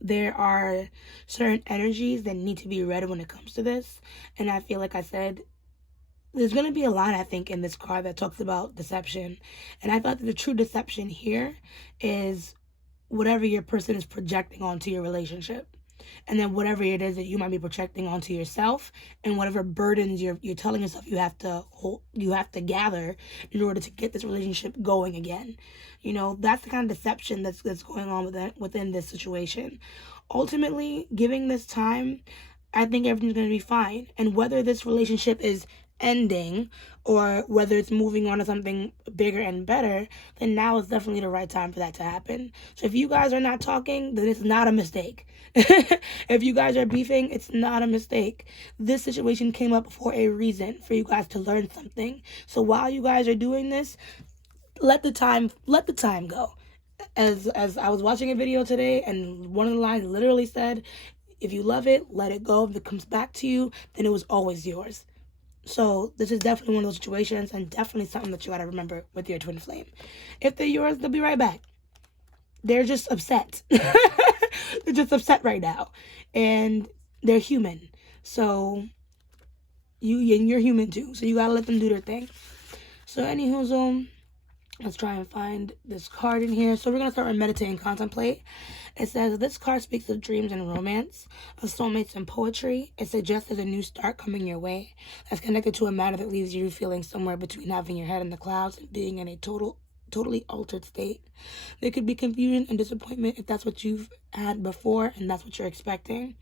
there are certain energies that need to be read when it comes to this. And I feel like I said, there's going to be a line, I think, in this card that talks about deception. And I thought that the true deception here is whatever your person is projecting onto your relationship. And then whatever it is that you might be projecting onto yourself, and whatever burdens you're telling yourself you have to gather in order to get this relationship going again. That's the kind of deception that's going on within this situation. Ultimately, giving this time, I think everything's going to be fine. And whether this relationship is ending or whether it's moving on to something bigger and better, then now is definitely the right time for that to happen. So if you guys are not talking, then it's not a mistake. If you guys are beefing, it's not a mistake. This situation came up for a reason, for you guys to learn something. So while you guys are doing this, let the time go. As I was watching a video today, and one of the lines literally said, if you love it, let it go. If it comes back to you, then it was always yours. So this is definitely one of those situations, and definitely something that you got to remember with your twin flame. If they're yours, they'll be right back. They're just upset. They're just upset right now. And they're human. So you're human too. So you got to let them do their thing. So anywho, let's try and find this card in here. So we're going to start with Meditate and Contemplate. It says, this card speaks of dreams and romance, of soulmates and poetry. It suggests there's a new start coming your way that's connected to a matter that leaves you feeling somewhere between having your head in the clouds and being in a totally altered state. There could be confusion and disappointment if that's what you've had before and that's what you're expecting.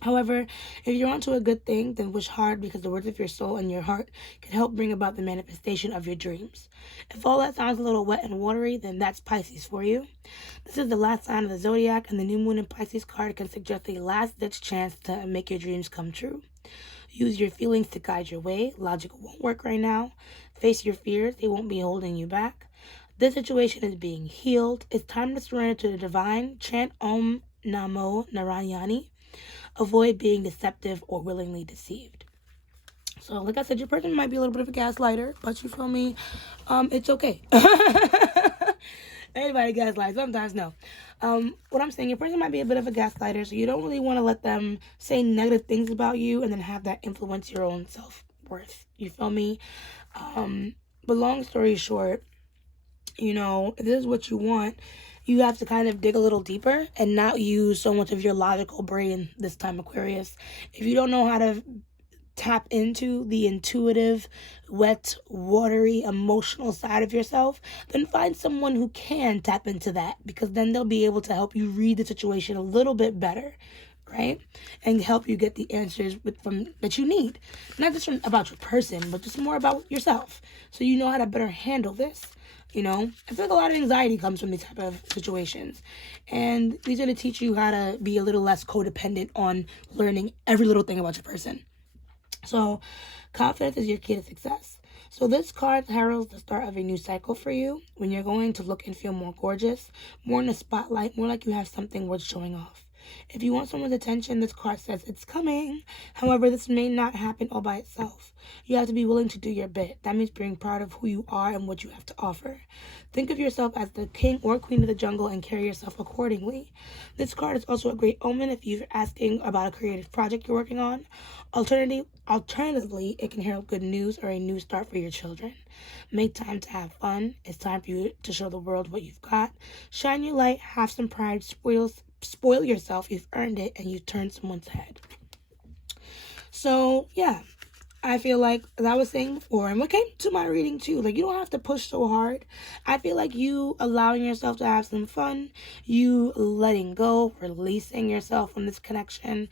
However, if you're onto a good thing, then wish hard, because the words of your soul and your heart can help bring about the manifestation of your dreams. If all that sounds a little wet and watery, then that's Pisces for you. This is the last sign of the zodiac, and the New Moon in Pisces card can suggest a last-ditch chance to make your dreams come true. Use your feelings to guide your way. Logic won't work right now. Face your fears. They won't be holding you back. This situation is being healed. It's time to surrender to the divine. Chant Om Namo Narayani. Avoid being deceptive or willingly deceived. So, like I said, your person might be a little bit of a gaslighter, but you feel me? It's okay. Everybody gaslights. Sometimes no. What I'm saying, your person might be a bit of a gaslighter, so you don't really want to let them say negative things about you and then have that influence your own self-worth. You feel me? But long story short, if this is what you want, you have to kind of dig a little deeper and not use so much of your logical brain this time, Aquarius. If you don't know how to tap into the intuitive, wet, watery, emotional side of yourself, then find someone who can tap into that, because then they'll be able to help you read the situation a little bit better, right? And help you get the answers that you need. Not just about your person, but just more about yourself, so you know how to better handle this. You know, I feel like a lot of anxiety comes from these type of situations. And these are to teach you how to be a little less codependent on learning every little thing about your person. So, confidence is your key to success. So, this card heralds the start of a new cycle for you when you're going to look and feel more gorgeous, more in the spotlight, more like you have something worth showing off. If you want someone's attention, this card says it's coming. However, this may not happen all by itself. You have to be willing to do your bit. That means being proud of who you are and what you have to offer. Think of yourself as the king or queen of the jungle and carry yourself accordingly. This card is also a great omen if you're asking about a creative project you're working on. Alternatively, it can herald good news or a new start for your children. Make time to have fun. It's time for you to show the world what you've got. Shine your light, have some pride, spoil yourself. You've earned it, and you've turned someone's head. So, yeah. I feel like, as I was saying before, and what came to my reading too, like, you don't have to push so hard. I feel like you allowing yourself to have some fun, you letting go, releasing yourself from this connection,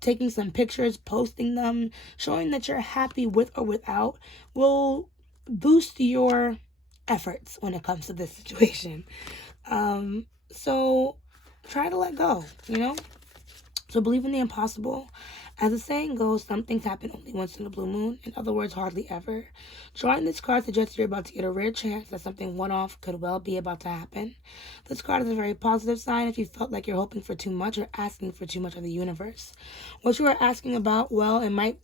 taking some pictures, posting them, showing that you're happy with or without will boost your efforts when it comes to this situation. So try to let go, you know? So believe in the impossible. As the saying goes, some things happen only once in a blue moon. In other words, hardly ever. Drawing this card suggests you're about to get a rare chance that something one-off could well be about to happen. This card is a very positive sign if you felt like you're hoping for too much or asking for too much of the universe. What you are asking about, well, it might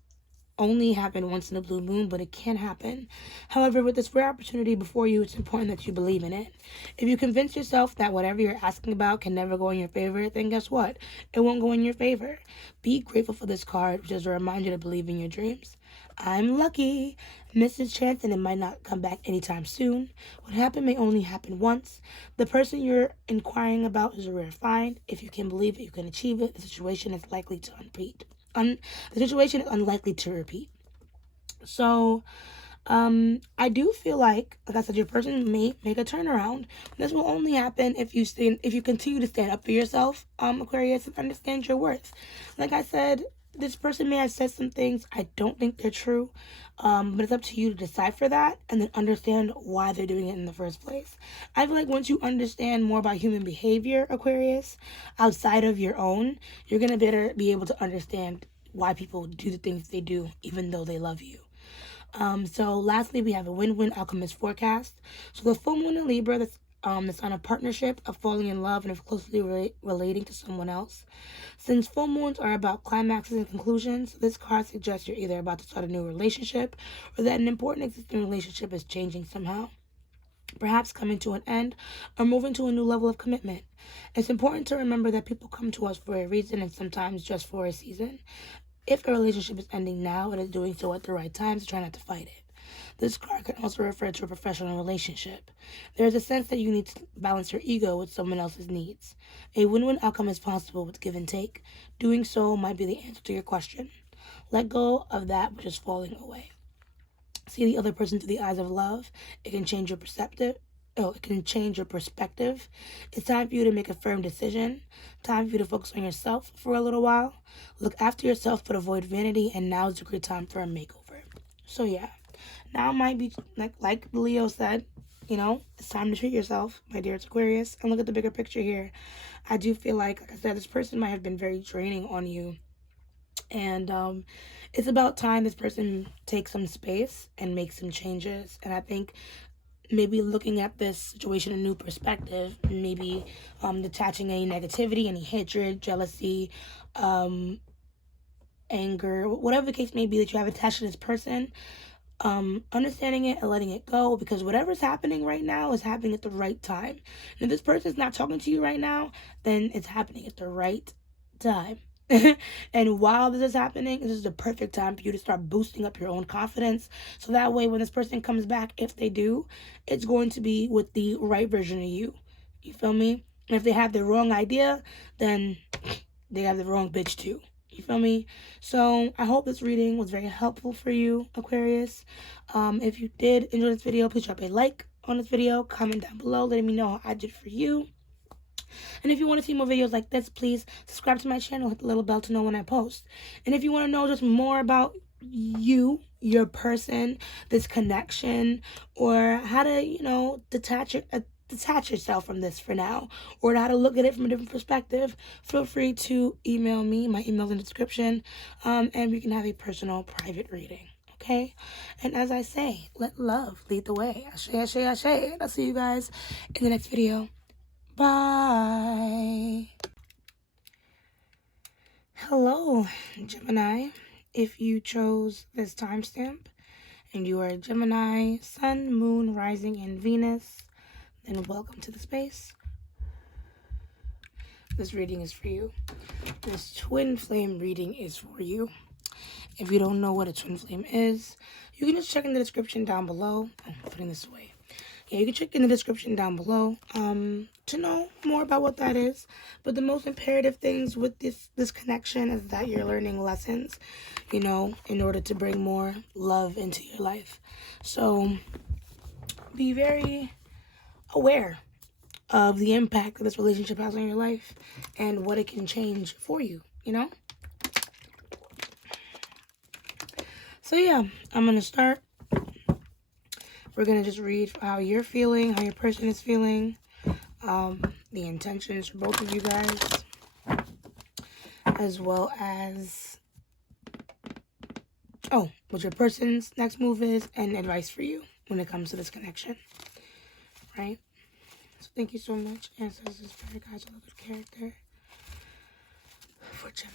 only happen once in a blue moon, but it can happen. However, with this rare opportunity before you, it's important that you believe in it. If you convince yourself that whatever you're asking about can never go in your favor, then guess what? It won't go in your favor. Be grateful for this card, which is a reminder to believe in your dreams. I'm lucky. Miss this chance and it might not come back anytime soon. What happened may only happen once. The person you're inquiring about is a rare find. If you can believe it, you can achieve it. The situation is likely to repeat. The situation is unlikely to repeat. So, I do feel like I said, your person may make a turnaround. This will only happen if you continue to stand up for yourself, Aquarius, and understand your worth. Like I said, this person may have said some things. I don't think they're true. But it's up to you to decipher that and then understand why they're doing it in the first place. I feel like once you understand more about human behavior, Aquarius, outside of your own, you're going to better be able to understand why people do the things they do, even though they love you. So lastly, we have a win-win alchemist forecast. So the full moon in Libra, that's on a partnership of falling in love and of closely relating to someone else. Since full moons are about climaxes and conclusions, this card suggests you're either about to start a new relationship or that an important existing relationship is changing somehow, perhaps coming to an end or moving to a new level of commitment. It's important to remember that people come to us for a reason and sometimes just for a season. If a relationship is ending now, it is doing so at the right time, so try not to fight it. This card can also refer to a professional relationship. There is a sense that you need to balance your ego with someone else's needs. A win-win outcome is possible with give and take. Doing so might be the answer to your question. Let go of that which is falling away. See the other person through the eyes of love. It can change your perspective. It's time for you to make a firm decision. Time for you to focus on yourself for a little while. Look after yourself but avoid vanity, and now is a great time for a makeover. So yeah, now might be like Leo said, it's time to treat yourself, my dear Aquarius, and look at the bigger picture here. I do feel like I said, this person might have been very draining on you. And it's about time this person takes some space and makes some changes. And I think maybe looking at this situation in a new perspective, maybe detaching any negativity, any hatred, jealousy, anger, whatever the case may be that you have attached to this person, understanding it and letting it go, because whatever's happening right now is happening at the right time. And if this person's not talking to you right now, then it's happening at the right time. And while this is happening, this is the perfect time for you to start boosting up your own confidence. So that way, when this person comes back, if they do, it's going to be with the right version of you. You feel me? And if they have the wrong idea, then they have the wrong bitch too. You feel me? So I hope this reading was very helpful for you, Aquarius. If you did enjoy this video, please drop a like on this video. Comment down below letting me know how I did for you. And if you want to see more videos like this, please subscribe to my channel. Hit the little bell to know when I post. And if you want to know just more about your person, this connection, or how to, detach yourself from this for now, or how to look at it from a different perspective, feel free to email me. My email's in the description, and we can have a personal private reading. Okay? And as I say, let love lead the way. Ashe, ashe, ashe. I'll see you guys in the next video. Bye. Hello, Gemini. If you chose this timestamp and you are a Gemini, Sun, Moon, Rising, and Venus, then welcome to the space. This reading is for you. This twin flame reading is for you. If you don't know what a twin flame is, you can just check in the description down below. I'm putting this away. Yeah, you can check in the description down below to know more about what that is. But the most imperative things with this connection is that you're learning lessons, in order to bring more love into your life. So be very aware of the impact that this relationship has on your life and what it can change for you, So yeah, I'm going to start. We're going to just read how you're feeling, how your person is feeling, the intentions for both of you guys, as well as, what your person's next move is and advice for you when it comes to this connection, right? So thank you so much, ancestors, spirit guides, all good character, for Gemini.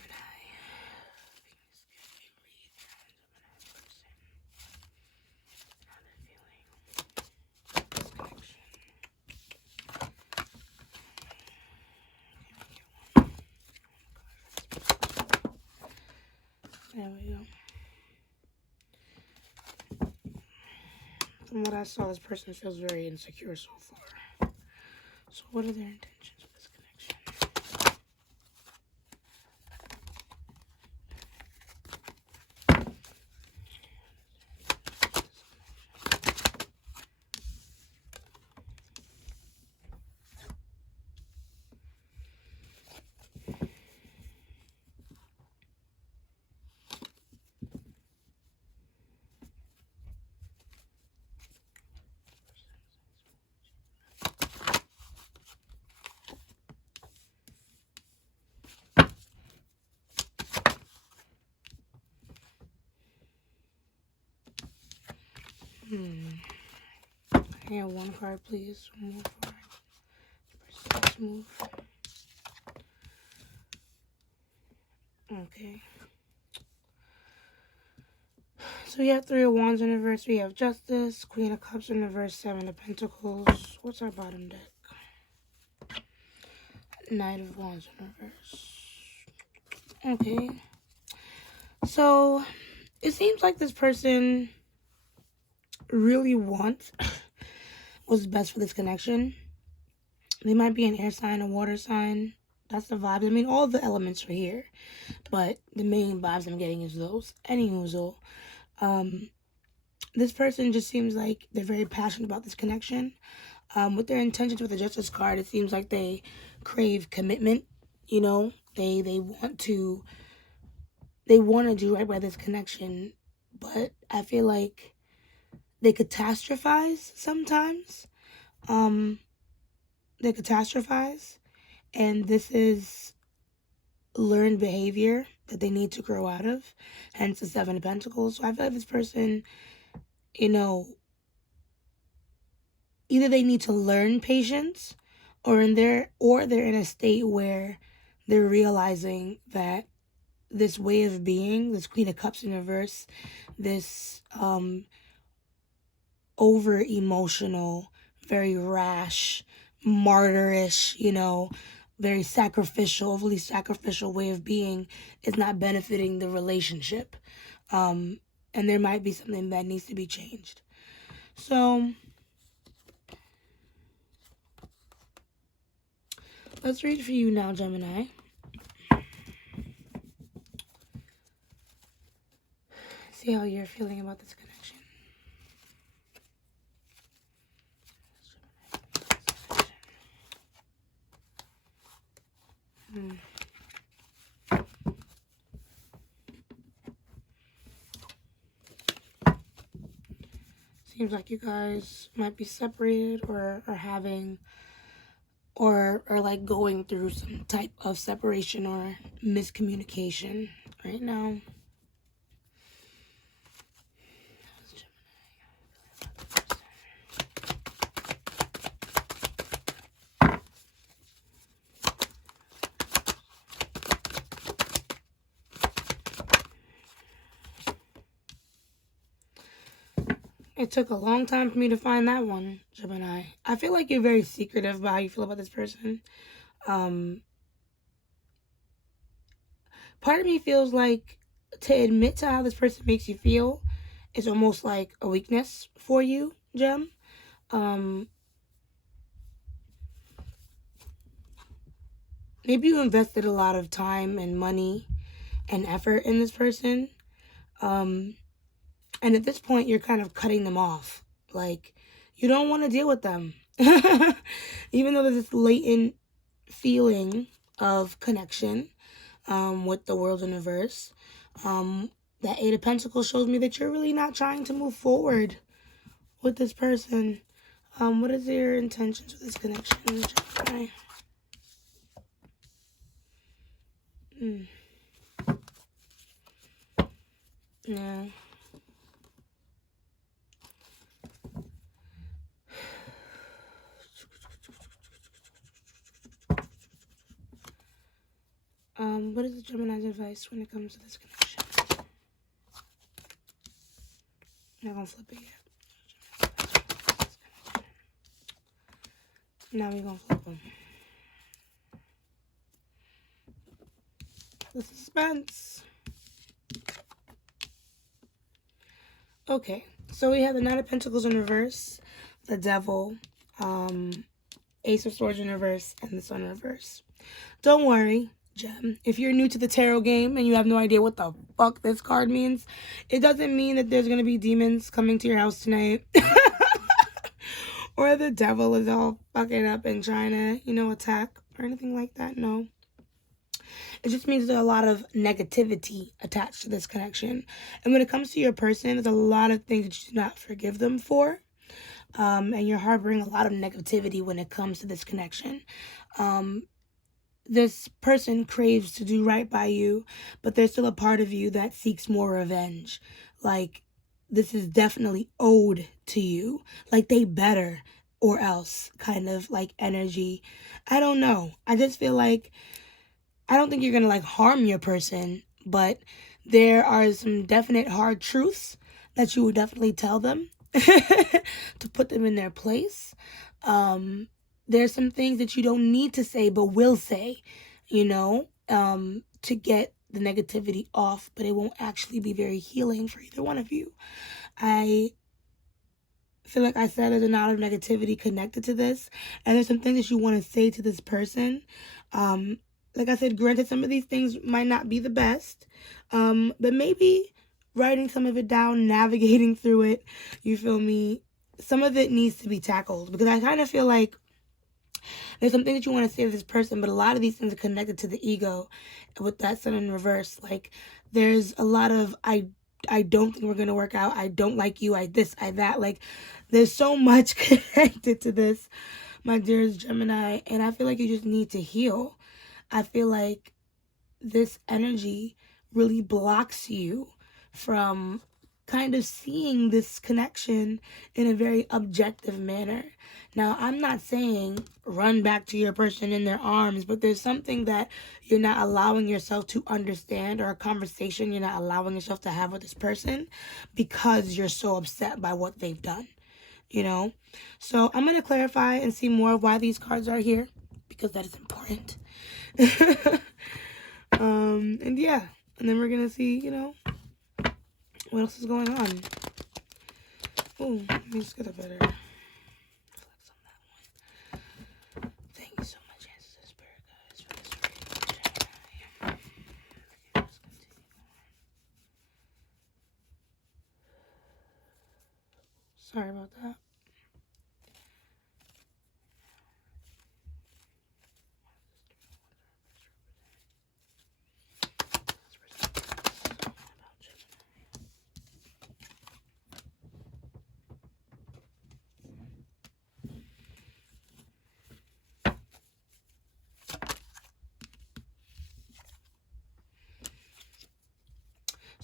There we go. From what I saw, this person feels very insecure so far. So what are their intentions with this connection? I have one card, please. One more card. Let's move. Okay. So we have Three of Wands in reverse. We have Justice, Queen of Cups in reverse, Seven of Pentacles. What's our bottom deck? Knight of Wands in reverse. Okay. So it seems like this person really wants what's best for this connection. They might be an air sign, a water sign. That's the vibes. I mean, all the elements are here, but the main vibes I'm getting is those. Anywho, this person just seems like they're very passionate about this connection. With their intentions with the Justice card, it seems like they crave commitment. They want to do right by this connection, but I feel like they catastrophize sometimes. They catastrophize, and this is learned behavior that they need to grow out of, hence the Seven of Pentacles. So I feel like this person, either they need to learn patience, or they're in a state where they're realizing that this way of being, this Queen of Cups in reverse, this over emotional, very rash, martyrish, very sacrificial, overly sacrificial way of being is not benefiting the relationship. And there might be something that needs to be changed. So let's read for you now, Gemini. See how you're feeling about this connection. seems like you guys might be separated or are having or like going through some type of separation or miscommunication right now. It took a long time for me to find that one, Gemini. I feel like you're very secretive about how you feel about this person. Part of me feels like to admit to how this person makes you feel is almost like a weakness for you, Gem. Maybe you invested a lot of time and money and effort in this person. And at this point, you're kind of cutting them off. Like, you don't want to deal with them. Even though there's this latent feeling of connection with the world universe. That Eight of Pentacles shows me that you're really not trying to move forward with this person. What is your intentions with this connection, Gemini? Yeah. What is the Gemini's advice when it comes to this connection? I'm not gonna flip it yet. Now we're gonna flip them. The suspense. Okay, so we have the Knight of Pentacles in reverse, the Devil, Ace of Swords in reverse, and the Sun in reverse. Don't worry, Gem. If you're new to the tarot game and you have no idea what the fuck this card means, it doesn't mean that there's going to be demons coming to your house tonight. Or the devil is all fucking up and trying to, attack or anything like that. No. It just means there's a lot of negativity attached to this connection. And when it comes to your person, there's a lot of things that you do not forgive them for. And you're harboring a lot of negativity when it comes to this connection. This person craves to do right by you, but there's still a part of you that seeks more revenge. Like, this is definitely owed to you. Like, they better or else kind of like energy. I don't know. I just feel like I don't think you're going to like harm your person, but there are some definite hard truths that you would definitely tell them to put them in their place. There's some things that you don't need to say, but will say, to get the negativity off, but it won't actually be very healing for either one of you. I feel like I said there's a lot of negativity connected to this, and there's some things that you want to say to this person. Like I said, granted, some of these things might not be the best, but maybe writing some of it down, navigating through it, you feel me? Some of it needs to be tackled, because I kind of feel like there's something that you want to say to this person, but a lot of these things are connected to the ego with that Sun in reverse. Like, there's a lot of, I don't think we're going to work out. I don't like you. I this, I that. Like, there's so much connected to this, my dearest Gemini, and I feel like you just need to heal. I feel like this energy really blocks you from kind of seeing this connection in a very objective manner. Now, I'm not saying run back to your person in their arms, but there's something that you're not allowing yourself to understand, or a conversation you're not allowing yourself to have with this person because you're so upset by what they've done, So I'm going to clarify and see more of why these cards are here, because that is important. And yeah, and then we're gonna see, what else is going on. Oh, let me just get a better flex on that one. Thank you so much, Ancestors, Spirit Guides, for this reading, Gemini. Let's continue on. Sorry about that.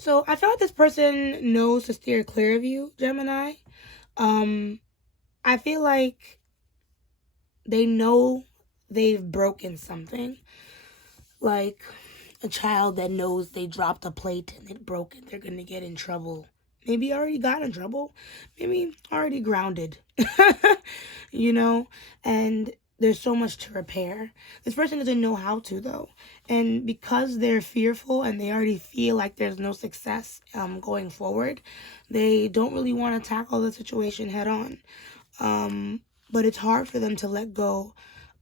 So I feel like this person knows to steer clear of you, Gemini. I feel like they know they've broken something. Like a child that knows they dropped a plate and it broke and they're going to get in trouble. Maybe already got in trouble. Maybe already grounded. You know? And there's so much to repair. This person doesn't know how to, though. And because they're fearful and they already feel like there's no success going forward, they don't really want to tackle the situation head on. But it's hard for them to let go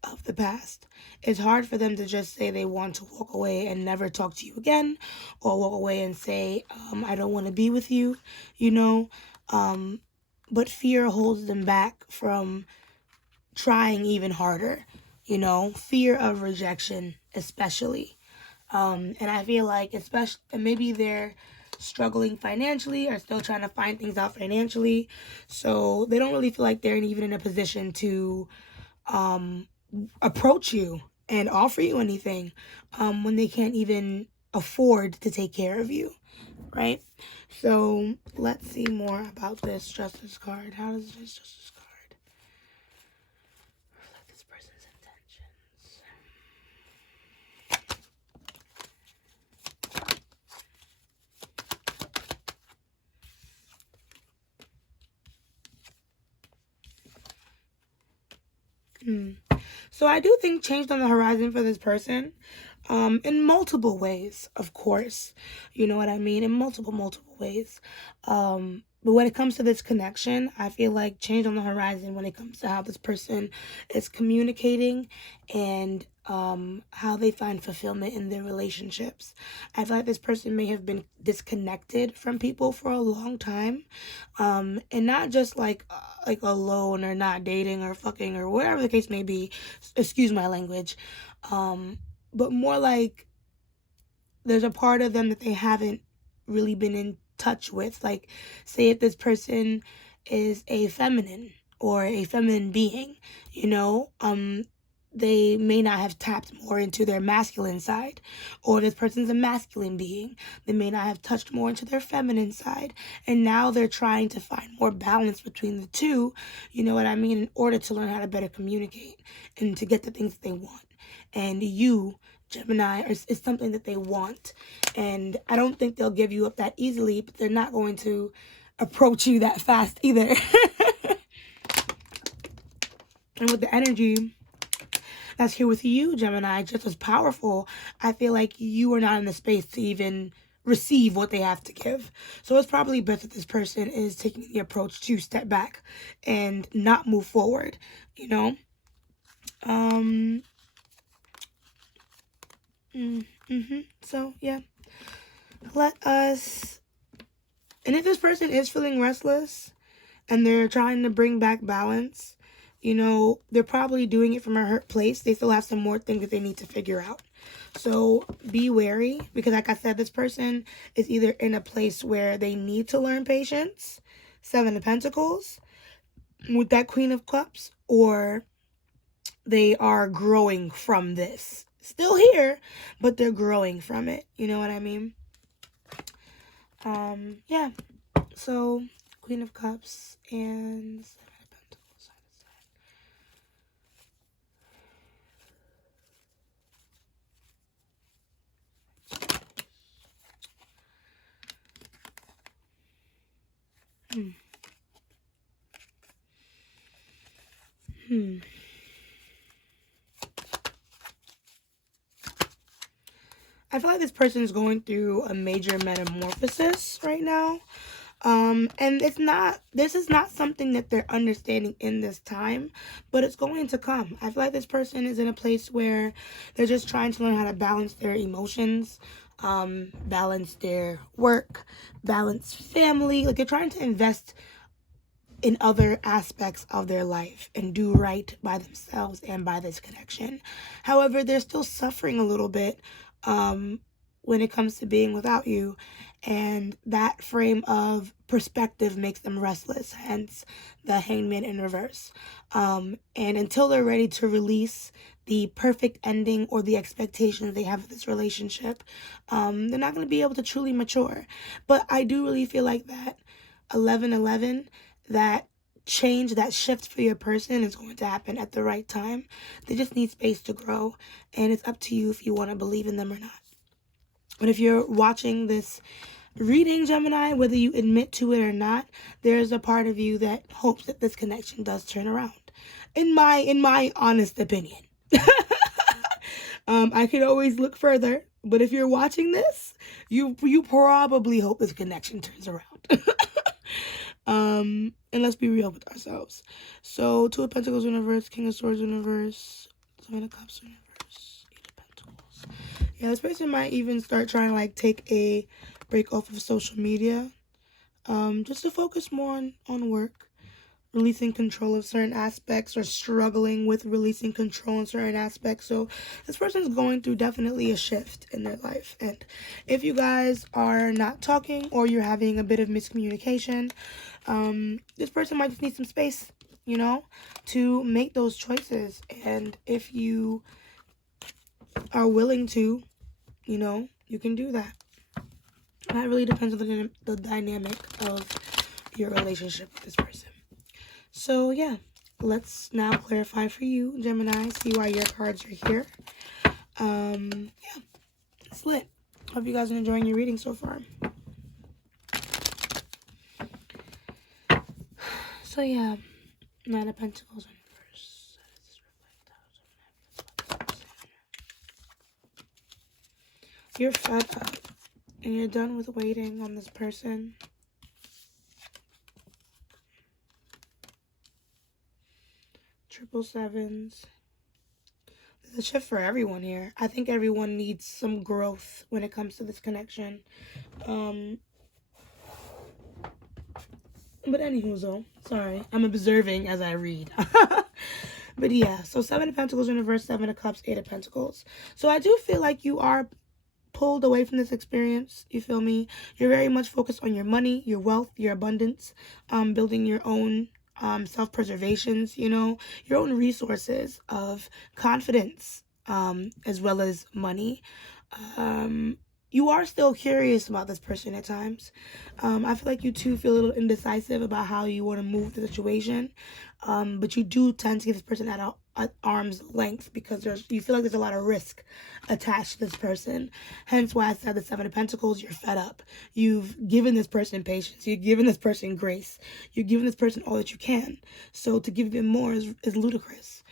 of the past. It's hard for them to just say they want to walk away and never talk to you again, or walk away and say, I don't want to be with you, you know. But fear holds them back from trying even harder, you know, fear of rejection especially. And I feel like especially maybe they're struggling financially or still trying to find things out financially, so they don't really feel like they're even in a position to approach you and offer you anything when they can't even afford to take care of you, right? So let's see more about this Justice card. How does this Justice card reflect this person's intentions? So I do think change on the horizon for this person, in multiple ways, of course. You know what I mean? In multiple ways. But when it comes to this connection, I feel like change on the horizon when it comes to how this person is communicating and how they find fulfillment in their relationships. I feel like this person may have been disconnected from people for a long time, and not just like alone or not dating or fucking or whatever the case may be. Excuse my language, but more like there's a part of them that they haven't really been in touch with. Like, say if this person is a feminine or a feminine being, you know, they may not have tapped more into their masculine side. Or this person's a masculine being, they may not have touched more into their feminine side, and now they're trying to find more balance between the two, you know what I mean, in order to learn how to better communicate and to get the things that they want. And you, Gemini, is something that they want, and I don't think they'll give you up that easily, but they're not going to approach you that fast either. And with the energy that's here with you, Gemini, just as powerful, I feel like you are not in the space to even receive what they have to give. So it's probably best that this person is taking the approach to step back and not move forward, you know? So, yeah. Let us... And if this person is feeling restless and they're trying to bring back balance, you know, they're probably doing it from a hurt place. They still have some more things that they need to figure out. So be wary, because like I said, this person is either in a place where they need to learn patience, Seven of Pentacles, with that Queen of Cups, or they are growing from this. Still here, but they're growing from it. You know what I mean? Yeah. So, Queen of Cups and Seven of Pentacles side to side. I feel like this person is going through a major metamorphosis right now. And this is not something that they're understanding in this time, but it's going to come. I feel like this person is in a place where they're just trying to learn how to balance their emotions, balance their work, balance family. Like, they're trying to invest in other aspects of their life and do right by themselves and by this connection. However, they're still suffering a little bit when it comes to being without you, and that frame of perspective makes them restless, hence the Hangman in reverse. And until they're ready to release the perfect ending or the expectations they have of this relationship. They're not going to be able to truly mature. But I do really feel like that 11-11, that change, that shift for your person is going to happen at the right time. They just need space to grow, and it's up to you if you want to believe in them or not. But if you're watching this reading, Gemini, whether you admit to it or not, there's a part of you that hopes that this connection does turn around. In my honest opinion. I could always look further, but if you're watching this, you probably hope this connection turns around. And let's be real with ourselves. So, Two of Pentacles in reverse, King of Swords in reverse, Seven of Cups in reverse, Eight of Pentacles. Yeah, this person might even start trying to like take a break off of social media, just to focus more on work, releasing control of certain aspects, or struggling with releasing control in certain aspects. So this person's going through definitely a shift in their life. And if you guys are not talking, or you're having a bit of miscommunication, this person might just need some space, you know, to make those choices. And if you are willing to, you know, you can do that. That really depends on the dynamic of your relationship with this person. So, yeah, let's now clarify for you, Gemini, see why your cards are here. Yeah, it's lit. Hope you guys are enjoying your reading so far. So, yeah, Nine of Pentacles in reverse. You're fed up, and you're done with waiting on this person. Triple sevens. There's a shift for everyone here. I think everyone needs some growth when it comes to this connection. But anywho, sorry, I'm observing as I read. But yeah, so Seven of Pentacles in reverse, Seven of Cups, Eight of Pentacles. So I do feel like you are pulled away from this experience. You feel me? You're very much focused on your money, your wealth, your abundance, building your own self-preservations, you know, your own resources of confidence, as well as money. You are still curious about this person at times. I feel like you too feel a little indecisive about how you want to move the situation. But you do tend to give this person at arm's length, because you feel like there's a lot of risk attached to this person. Hence why I said the Seven of Pentacles, you're fed up. You've given this person patience. You've given this person grace. You've given this person all that you can. So to give them more is ludicrous.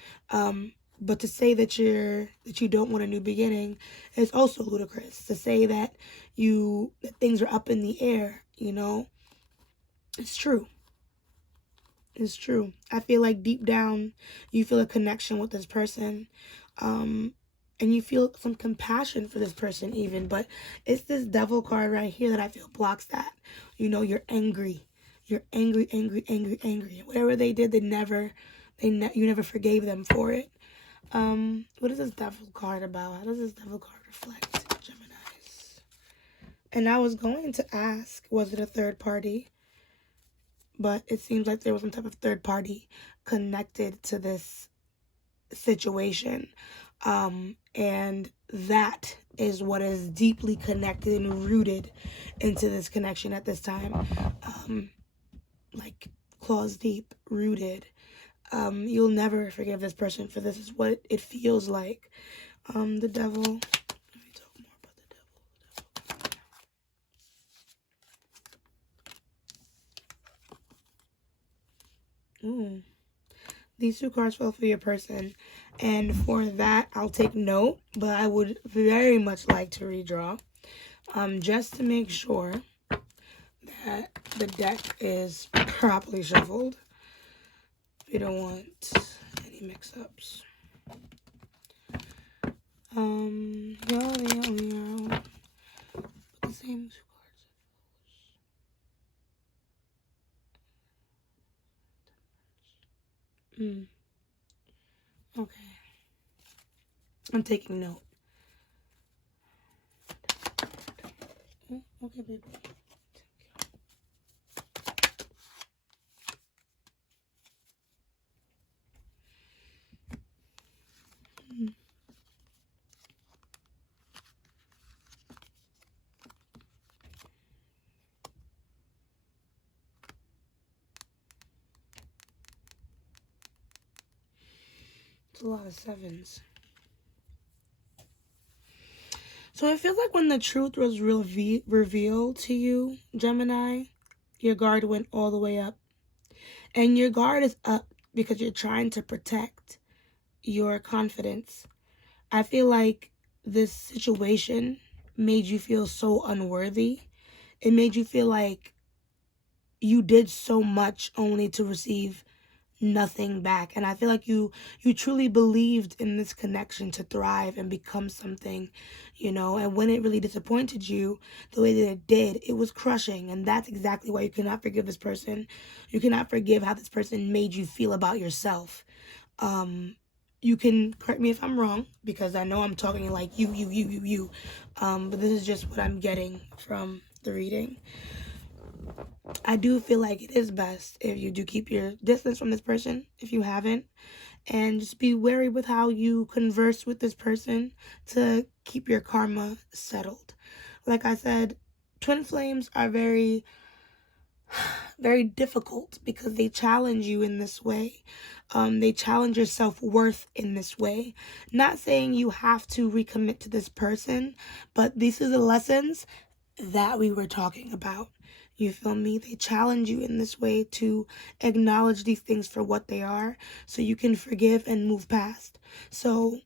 But to say that you don't want a new beginning is also ludicrous. To say that that things are up in the air, you know, it's true. It's true. I feel like deep down you feel a connection with this person, and you feel some compassion for this person even. But it's this Devil card right here that I feel blocks that. You know, you're angry. You're angry. Whatever they did, you never forgave them for it. What is this Devil card about? How does this Devil card reflect Geminis? And I was going to ask, was it a third party? But it seems like there was some type of third party connected to this situation. And that is what is deeply connected and rooted into this connection at this time. Like claws deep, rooted. You'll never forgive this person for this, is what it feels like. The Devil. Let me talk more about the Devil. Ooh. These two cards fell for your person. And for that, I'll take note. But I would very much like to redraw. Just to make sure that the deck is properly shuffled. We don't want any mix-ups. The same two cards. Okay. I'm taking note. Okay, baby. a lot of sevens. So it feels like when the truth was revealed to you, Gemini, your guard went all the way up. And your guard is up because you're trying to protect your confidence. I feel like this situation made you feel so unworthy. It made you feel like you did so much only to receive nothing back. And I feel like you truly believed in this connection to thrive and become something, and when it really disappointed you the way that it did, it was crushing. And that's exactly why you cannot forgive this person. You cannot forgive how this person made you feel about yourself. You can correct me if I'm wrong, because I know I'm talking like you. But this is just what I'm getting from the reading. I do feel like it is best if you do keep your distance from this person, if you haven't, and just be wary with how you converse with this person to keep your karma settled. Like I said, twin flames are very, very difficult because they challenge you in this way. They challenge your self-worth in this way. Not saying you have to recommit to this person, but these are the lessons that we were talking about. You feel me? They challenge you in this way to acknowledge these things for what they are so you can forgive and move past. So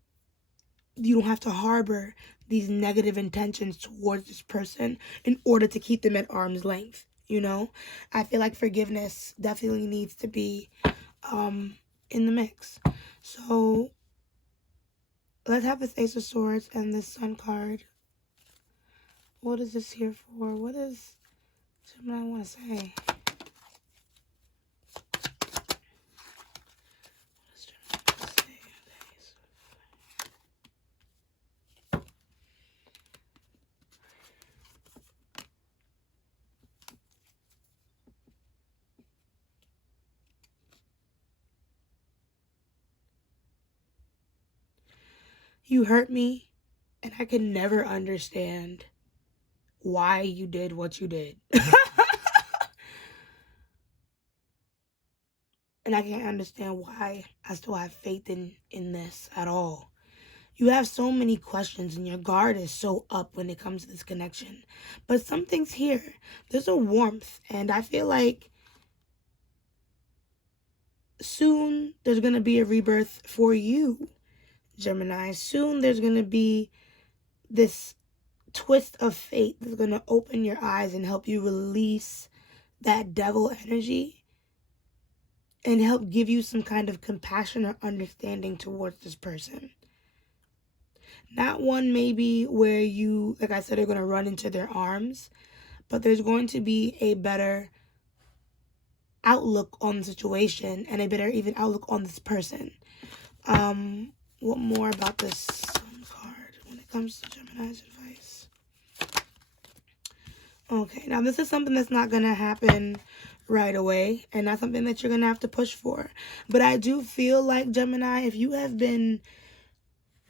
you don't have to harbor these negative intentions towards this person in order to keep them at arm's length. I feel like forgiveness definitely needs to be in the mix. So let's have this Ace of Swords and this Sun card. What is this here for? What is Gemini want to say? You hurt me, and I can never understand why you did what you did. And I can't understand why I still have faith in this at all. You have so many questions, and your guard is so up when it comes to this connection. But something's here. There's a warmth, and I feel like soon there's going to be a rebirth for you, Gemini. Soon there's going to be this twist of fate that's going to open your eyes and help you release that devil energy and help give you some kind of compassion or understanding towards this person. Not one maybe where you, like I said, are going to run into their arms, but there's going to be a better outlook on the situation and a better even outlook on this person. What more about this card when it comes to Gemini's advice? Okay, now this is something that's not going to happen right away, and not something that you're going to have to push for. But I do feel like, Gemini, if you have been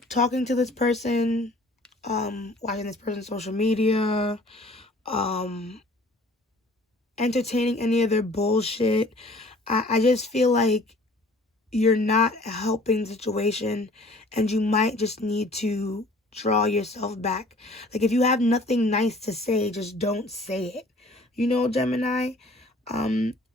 talking to this person, watching this person's social media, entertaining any of their bullshit, I just feel like you're not helping the situation, and you might just need to draw yourself back. Like, if you have nothing nice to say, just don't say it. Gemini,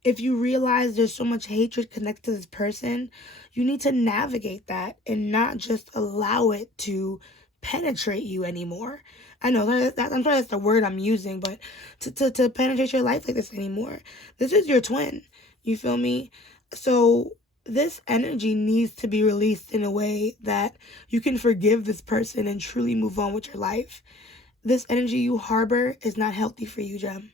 if you realize there's so much hatred connected to this person, you need to navigate that and not just allow it to penetrate you anymore. I know I'm sorry that's the word I'm using, but to penetrate your life like this anymore. This is your twin. You feel me? So this energy needs to be released in a way that you can forgive this person and truly move on with your life. This energy you harbor is not healthy for you, Gem.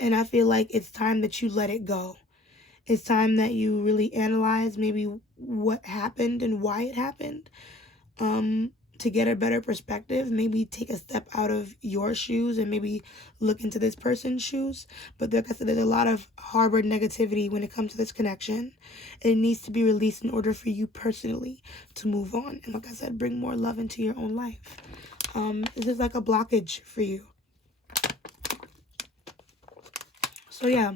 And I feel like it's time that you let it go. It's time that you really analyze maybe what happened and why it happened. To get a better perspective, maybe take a step out of your shoes and maybe look into this person's shoes. But like I said, there's a lot of harbored negativity when it comes to this connection. It needs to be released in order for you personally to move on. And like I said, bring more love into your own life. This is like a blockage for you. So yeah,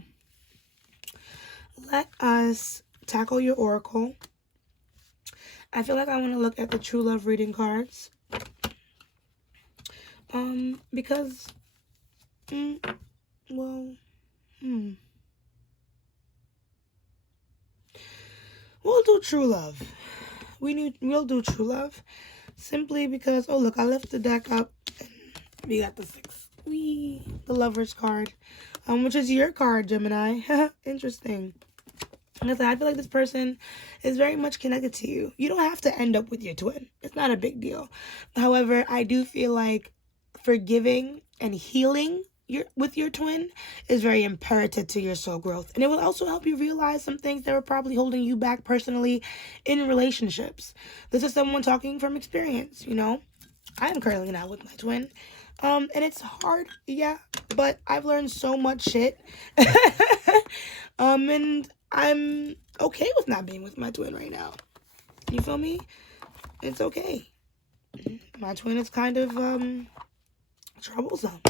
let us tackle your oracle I feel like I want to look at the true love reading cards. Because, well, we'll do true love. We'll do true love. Simply because, oh look, I lift the deck up and we got the 6. The Lover's card. Which is your card, Gemini. Interesting. Like I feel like this person is very much connected to you. You don't have to end up with your twin. It's not a big deal. However, I do feel like forgiving and healing with your twin is very imperative to your soul growth. And it will also help you realize some things that were probably holding you back personally in relationships. This is someone talking from experience, you know. I am currently not with my twin. And it's hard, yeah, but I've learned so much shit. And I'm okay with not being with my twin right now. You feel me? It's okay. My twin is kind of troublesome.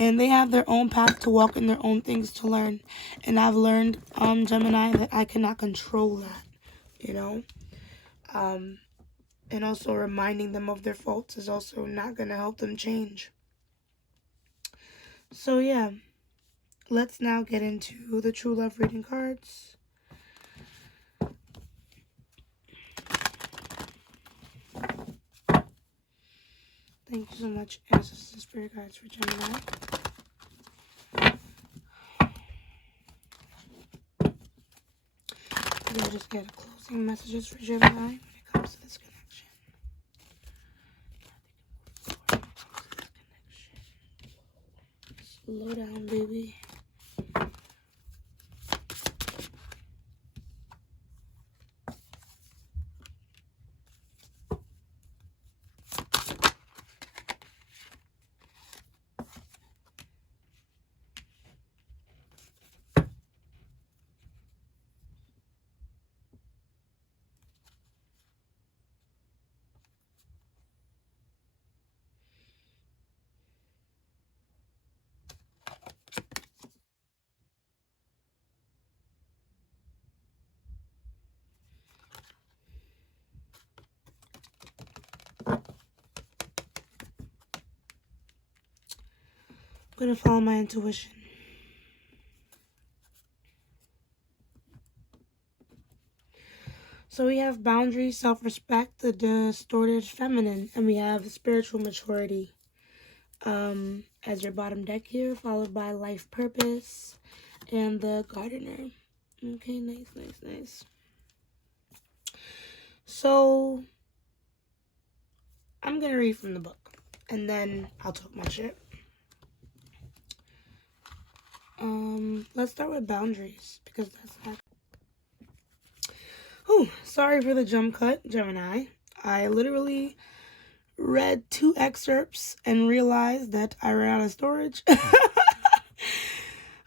And they have their own path to walk and their own things to learn. And I've learned, Gemini, that I cannot control that, you know? And also reminding them of their faults is also not going to help them change. So yeah, let's now get into the true love reading cards. Thank you so much, Ancestors and Spirit Guides, for Gemini. We'll just get closing messages for Gemini when it comes to this connection. Slow down, baby. I'm going to follow my intuition. So we have boundaries, self-respect, the distorted feminine, and we have spiritual maturity as your bottom deck here, followed by life purpose and the gardener. Okay, nice. So I'm going to read from the book, and then I'll talk my shit. Let's start with boundaries, because that's that. Oh, sorry for the jump cut, Gemini. I literally read 2 excerpts and realized that I ran out of storage.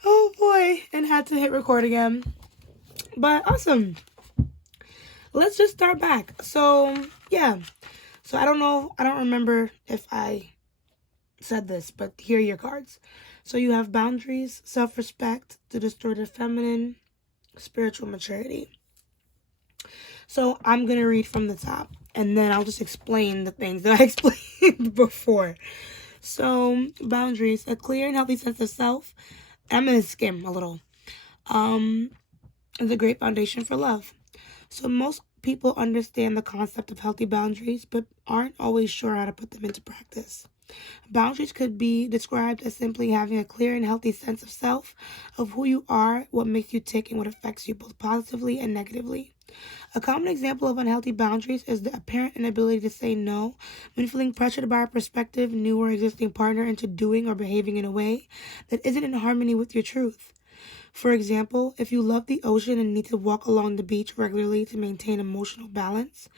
Oh boy, and had to hit record again. But awesome. Let's just start back. So, yeah. So I don't remember if I said this, but here are your cards. So you have boundaries, self-respect, the distorted feminine, spiritual maturity. So I'm going to read from the top, and then I'll just explain the things that I explained before. So boundaries, a clear and healthy sense of self. I'm going to skim a little. Is a great foundation for love. So most people understand the concept of healthy boundaries, but aren't always sure how to put them into practice. Boundaries could be described as simply having a clear and healthy sense of self, of who you are, what makes you tick, and what affects you both positively and negatively. A common example of unhealthy boundaries is the apparent inability to say no when feeling pressured by a prospective, new, or existing partner into doing or behaving in a way that isn't in harmony with your truth. For example, if you love the ocean and need to walk along the beach regularly to maintain emotional balance,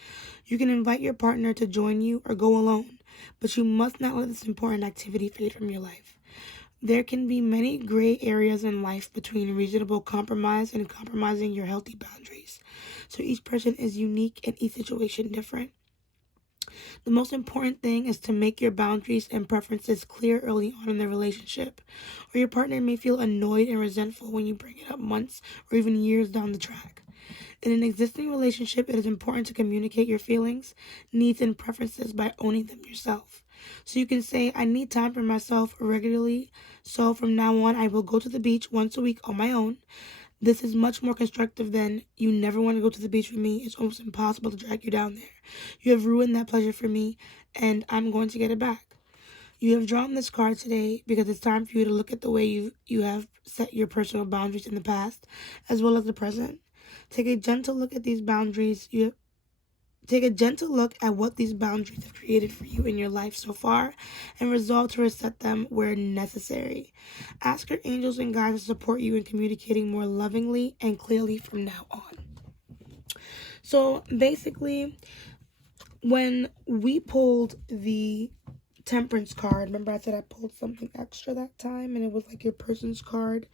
you can invite your partner to join you or go alone, but you must not let this important activity fade from your life. There can be many gray areas in life between reasonable compromise and compromising your healthy boundaries. So each person is unique and each situation different. The most important thing is to make your boundaries and preferences clear early on in the relationship, or your partner may feel annoyed and resentful when you bring it up months or even years down the track. In an existing relationship, it is important to communicate your feelings, needs, and preferences by owning them yourself. So you can say, I need time for myself regularly, so from now on I will go to the beach once a week on my own. This is much more constructive than, you never want to go to the beach with me. It's almost impossible to drag you down there. You have ruined that pleasure for me, and I'm going to get it back. You have drawn this card today because it's time for you to look at the way you have set your personal boundaries in the past, as well as the present. Take a gentle look at these boundaries. Take a gentle look at what these boundaries have created for you in your life so far, and resolve to reset them where necessary. Ask your angels and guides to support you in communicating more lovingly and clearly from now on. So basically, when we pulled the Temperance card, remember I said I pulled something extra that time, and it was like your person's card.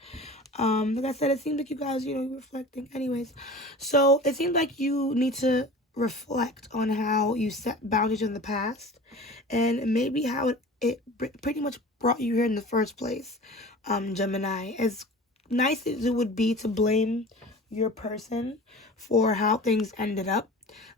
Like I said, it seemed like you guys, you're reflecting. Anyways, so it seemed like you need to reflect on how you set boundaries in the past, and maybe how it pretty much brought you here in the first place. Gemini, as nice as it would be to blame your person for how things ended up,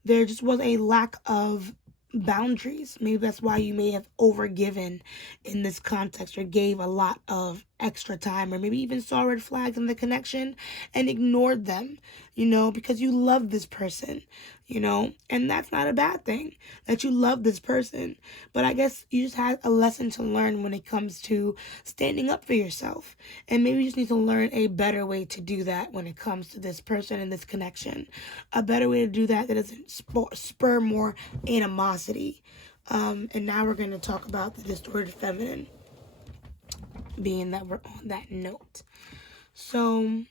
there just was a lack of boundaries. Maybe that's why you may have overgiven in this context, or gave a lot of extra time, or maybe even saw red flags in the connection and ignored them, because you love this person, and that's not a bad thing that you love this person. But I guess you just had a lesson to learn when it comes to standing up for yourself, and maybe you just need to learn a better way to do that when it comes to this person and this connection, a better way to do that doesn't spur more animosity. And now we're going to talk about the distorted feminine, being that we're on that note. So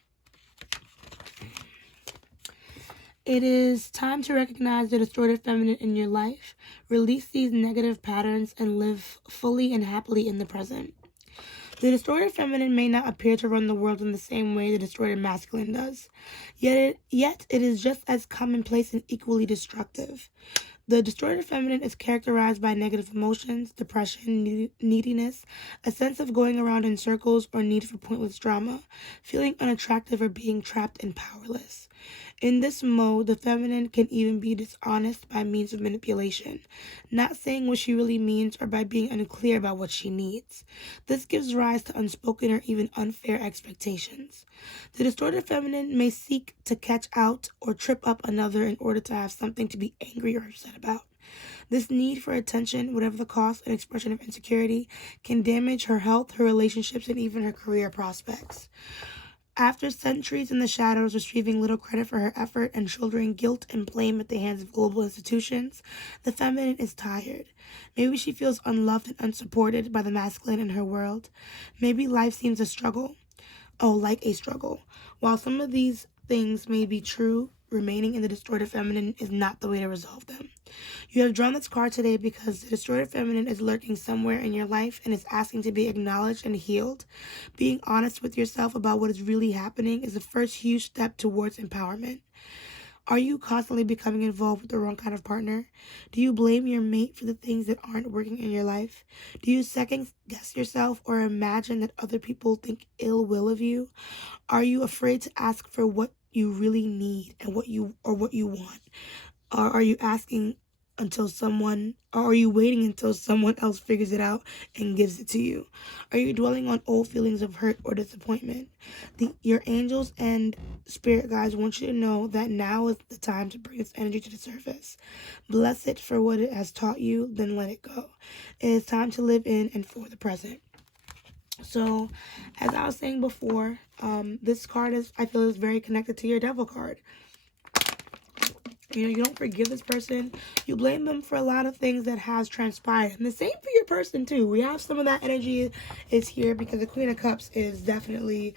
it is time to recognize the distorted feminine in your life, release these negative patterns, and live fully and happily in the present. The distorted feminine may not appear to run the world in the same way the distorted masculine does, yet it is just as commonplace and equally destructive. The distorted feminine is characterized by negative emotions, depression, neediness, a sense of going around in circles, or need for pointless drama, feeling unattractive, or being trapped and powerless. In this mode, the feminine can even be dishonest by means of manipulation, not saying what she really means, or by being unclear about what she needs. This gives rise to unspoken or even unfair expectations. The distorted feminine may seek to catch out or trip up another in order to have something to be angry or upset about. This need for attention, whatever the cost and expression of insecurity, can damage her health, her relationships, and even her career prospects. After centuries in the shadows, receiving little credit for her effort and shouldering guilt and blame at the hands of global institutions, the feminine is tired. Maybe she feels unloved and unsupported by the masculine in her world. Maybe life seems a struggle. Oh, like a struggle. While some of these things may be true, remaining in the distorted feminine is not the way to resolve them. You have drawn this card today because the distorted feminine is lurking somewhere in your life and is asking to be acknowledged and healed. Being honest with yourself about what is really happening is the first huge step towards empowerment. Are you constantly becoming involved with the wrong kind of partner? Do you blame your mate for the things that aren't working in your life? Do you second guess yourself or imagine that other people think ill will of you? Are you afraid to ask for what you really need and what you want? Or are you are you waiting until someone else figures it out and gives it to you? Are you dwelling on old feelings of hurt or disappointment? Your angels and spirit guides want you to know that now is the time to bring this energy to the surface. Bless it for what it has taught you, then let it go. It is time to live in and for the present. So, as I was saying before, this card I feel is very connected to your devil card. You don't forgive this person. You blame them for a lot of things that has transpired. And the same for your person, too. We have some of that energy is here because the Queen of Cups is definitely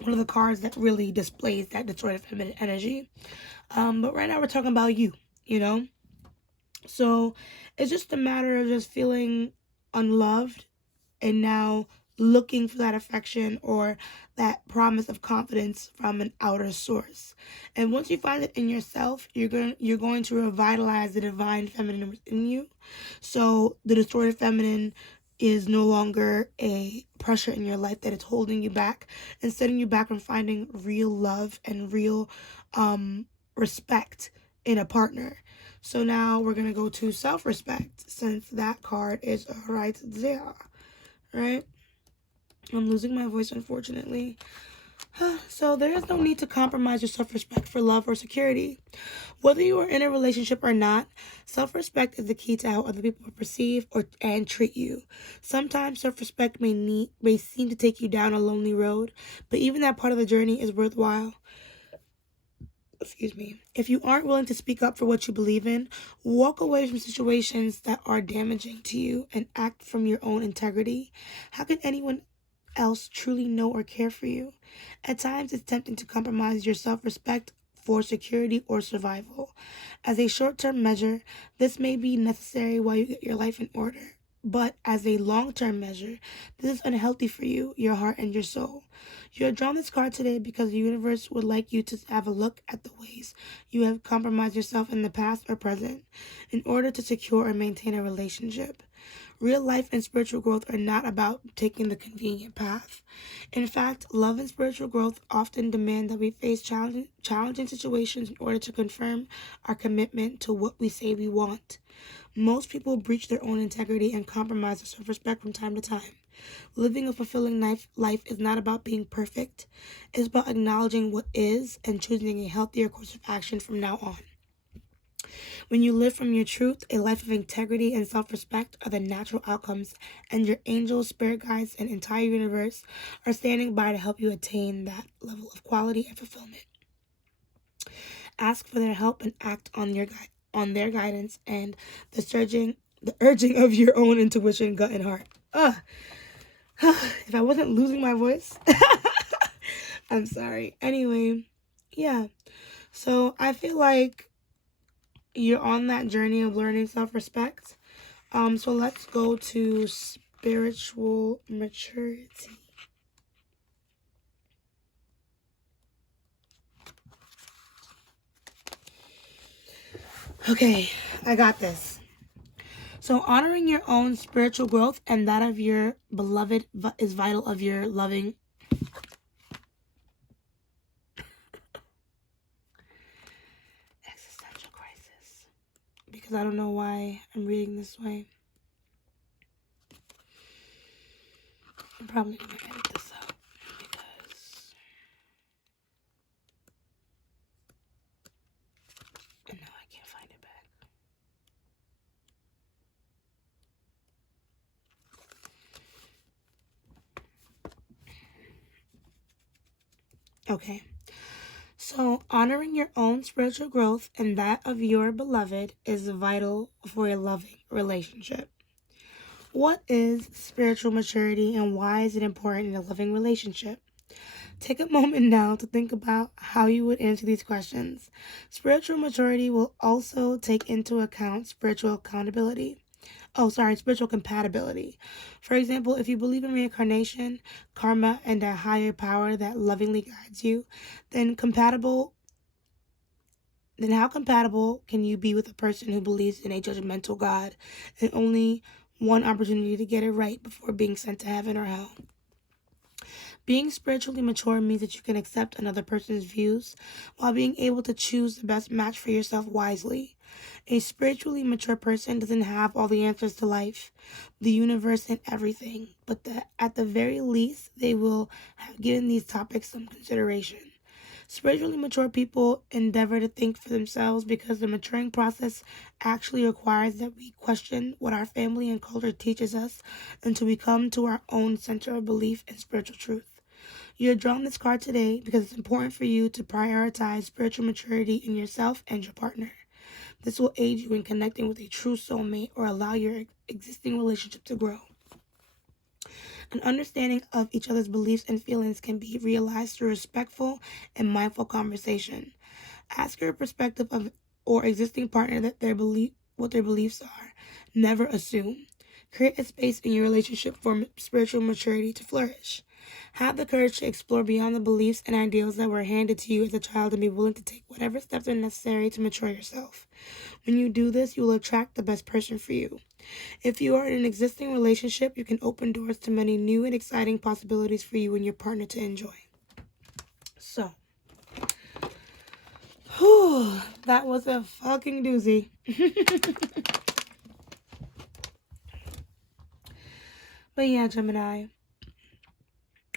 one of the cards that really displays that distorted feminine energy. But right now we're talking about you. So it's just a matter of just feeling unloved and now looking for that affection or that promise of confidence from an outer source. And once you find it in yourself, you're going to revitalize the divine feminine within you. So the distorted feminine is no longer a pressure in your life that is holding you back and setting you back from finding real love and real respect in a partner. So now we're going to go to self-respect, since that card is right there, right? I'm losing my voice, unfortunately. So there is no need to compromise your self-respect for love or security. Whether you are in a relationship or not, self-respect is the key to how other people perceive and treat you. Sometimes self-respect may seem to take you down a lonely road, but even that part of the journey is worthwhile. Excuse me. If you aren't willing to speak up for what you believe in, walk away from situations that are damaging to you and act from your own integrity. How can anyone else truly know or care for you? At times, it's tempting to compromise your self-respect for security or survival. As a short-term measure, this may be necessary while you get your life in order. But as a long-term measure, this is unhealthy for you, your heart, and your soul. You are drawn this card today because the universe would like you to have a look at the ways you have compromised yourself in the past or present in order to secure or maintain a relationship. Real life and spiritual growth are not about taking the convenient path. In fact, love and spiritual growth often demand that we face challenging situations in order to confirm our commitment to what we say we want. Most people breach their own integrity and compromise their self-respect from time to time. Living a fulfilling life is not about being perfect. It's about acknowledging what is and choosing a healthier course of action from now on. When you live from your truth, a life of integrity and self-respect are the natural outcomes, and your angels, spirit guides, and entire universe are standing by to help you attain that level of quality and fulfillment. Ask for their help and act on their guidance and the urging of your own intuition, gut, and heart. If I wasn't losing my voice, I'm sorry. Anyway, yeah. So I feel like you're on that journey of learning self-respect. So let's go to spiritual maturity. Okay, I got this. So honoring your own spiritual growth and that of your beloved is vital of your loving existential crisis. Because I don't know why I'm reading this way. I'm probably going to edit this out because... No, I can't find it back. Okay. So, honoring your own spiritual growth and that of your beloved is vital for a loving relationship. What is spiritual maturity and why is it important in a loving relationship? Take a moment now to think about how you would answer these questions. Spiritual maturity will also take into account spiritual compatibility. For example, if you believe in reincarnation, karma, and a higher power that lovingly guides you, then how compatible can you be with a person who believes in a judgmental God and only one opportunity to get it right before being sent to heaven or hell? Being spiritually mature means that you can accept another person's views while being able to choose the best match for yourself wisely. A spiritually mature person doesn't have all the answers to life, the universe, and everything, but at the very least, they will have given these topics some consideration. Spiritually mature people endeavor to think for themselves because the maturing process actually requires that we question what our family and culture teaches us until we come to our own center of belief and spiritual truth. You are drawn this card today because it's important for you to prioritize spiritual maturity in yourself and your partner. This will aid you in connecting with a true soulmate or allow your existing relationship to grow. An understanding of each other's beliefs and feelings can be realized through respectful and mindful conversation. Ask your perspective of or existing partner what their beliefs are. Never assume. Create a space in your relationship for spiritual maturity to flourish. Have the courage to explore beyond the beliefs and ideals that were handed to you as a child and be willing to take whatever steps are necessary to mature yourself. When you do this, you will attract the best person for you. If you are in an existing relationship, you can open doors to many new and exciting possibilities for you and your partner to enjoy. So, that was a fucking doozy. But yeah, Gemini.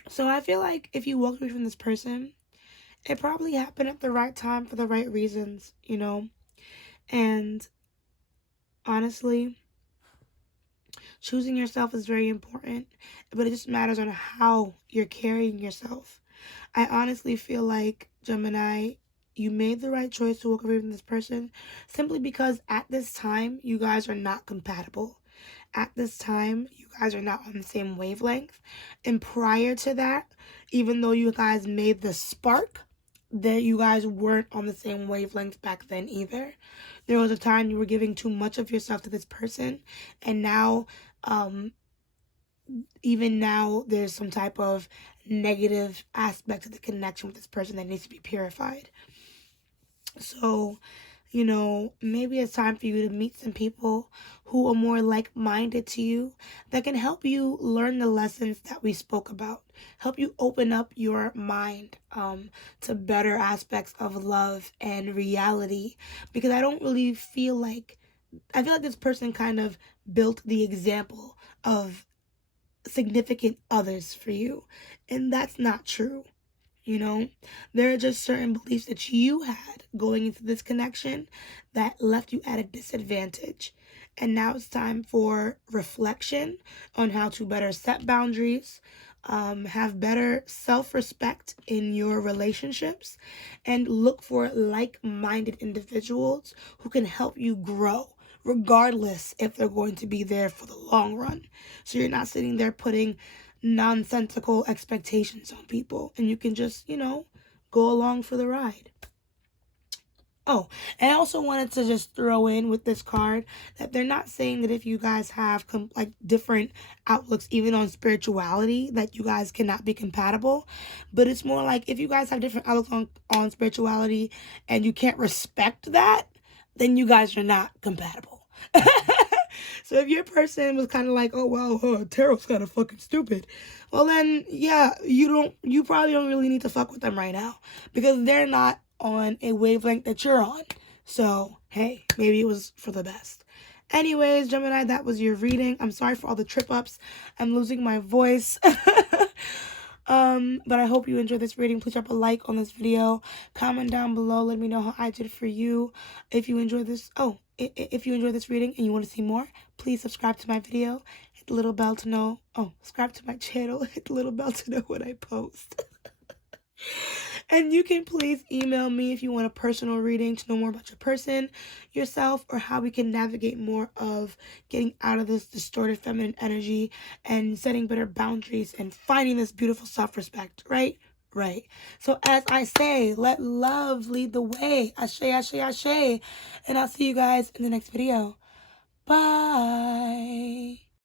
So I feel like if you walk away from this person, it probably happened at the right time for the right reasons, you know? And honestly, choosing yourself is very important, but it just matters on how you're carrying yourself. I honestly feel like, Gemini, you made the right choice to walk away from this person simply because at this time, you guys are not compatible. At this time, you guys are not on the same wavelength. And prior to that, even though you guys made the spark, that you guys weren't on the same wavelength back then either. There was a time you were giving too much of yourself to this person, and now, even now, there's some type of negative aspect to the connection with this person that needs to be purified. So, you know, maybe it's time for you to meet some people who are more like-minded to you that can help you learn the lessons that we spoke about, help you open up your mind to better aspects of love and reality. Because I feel like this person kind of built the example of significant others for you, and that's not true. You know, there are just certain beliefs that you had going into this connection that left you at a disadvantage. And now it's time for reflection on how to better set boundaries, have better self-respect in your relationships, and look for like-minded individuals who can help you grow, regardless if they're going to be there for the long run. So you're not sitting there putting nonsensical expectations on people, and you can just, you know, go along for the ride. Oh, and I also wanted to just throw in with this card that they're not saying that if you guys have like different outlooks, even on spirituality, that you guys cannot be compatible. But it's more like if you guys have different outlooks on spirituality and you can't respect that, then you guys are not compatible. So if your person was kind of like, oh, wow, tarot's kind of fucking stupid, well then, yeah, you probably don't really need to fuck with them right now because they're not on a wavelength that you're on. So, hey, maybe it was for the best. Anyways, Gemini, that was your reading. I'm sorry for all the trip ups. I'm losing my voice. But I hope you enjoyed this reading. Please drop a like on this video. Comment down below. Let me know how I did for you. If you enjoyed this, if you enjoyed this reading and you want to see more, please subscribe to my video. Hit the little bell to know. Subscribe to my channel. Hit the little bell to know when I post. And you can please email me if you want a personal reading to know more about your person, yourself, or how we can navigate more of getting out of this distorted feminine energy and setting better boundaries and finding this beautiful self-respect, right? Right. So as I say, let love lead the way. Ashe, ashe, ashe. And I'll see you guys in the next video. Bye.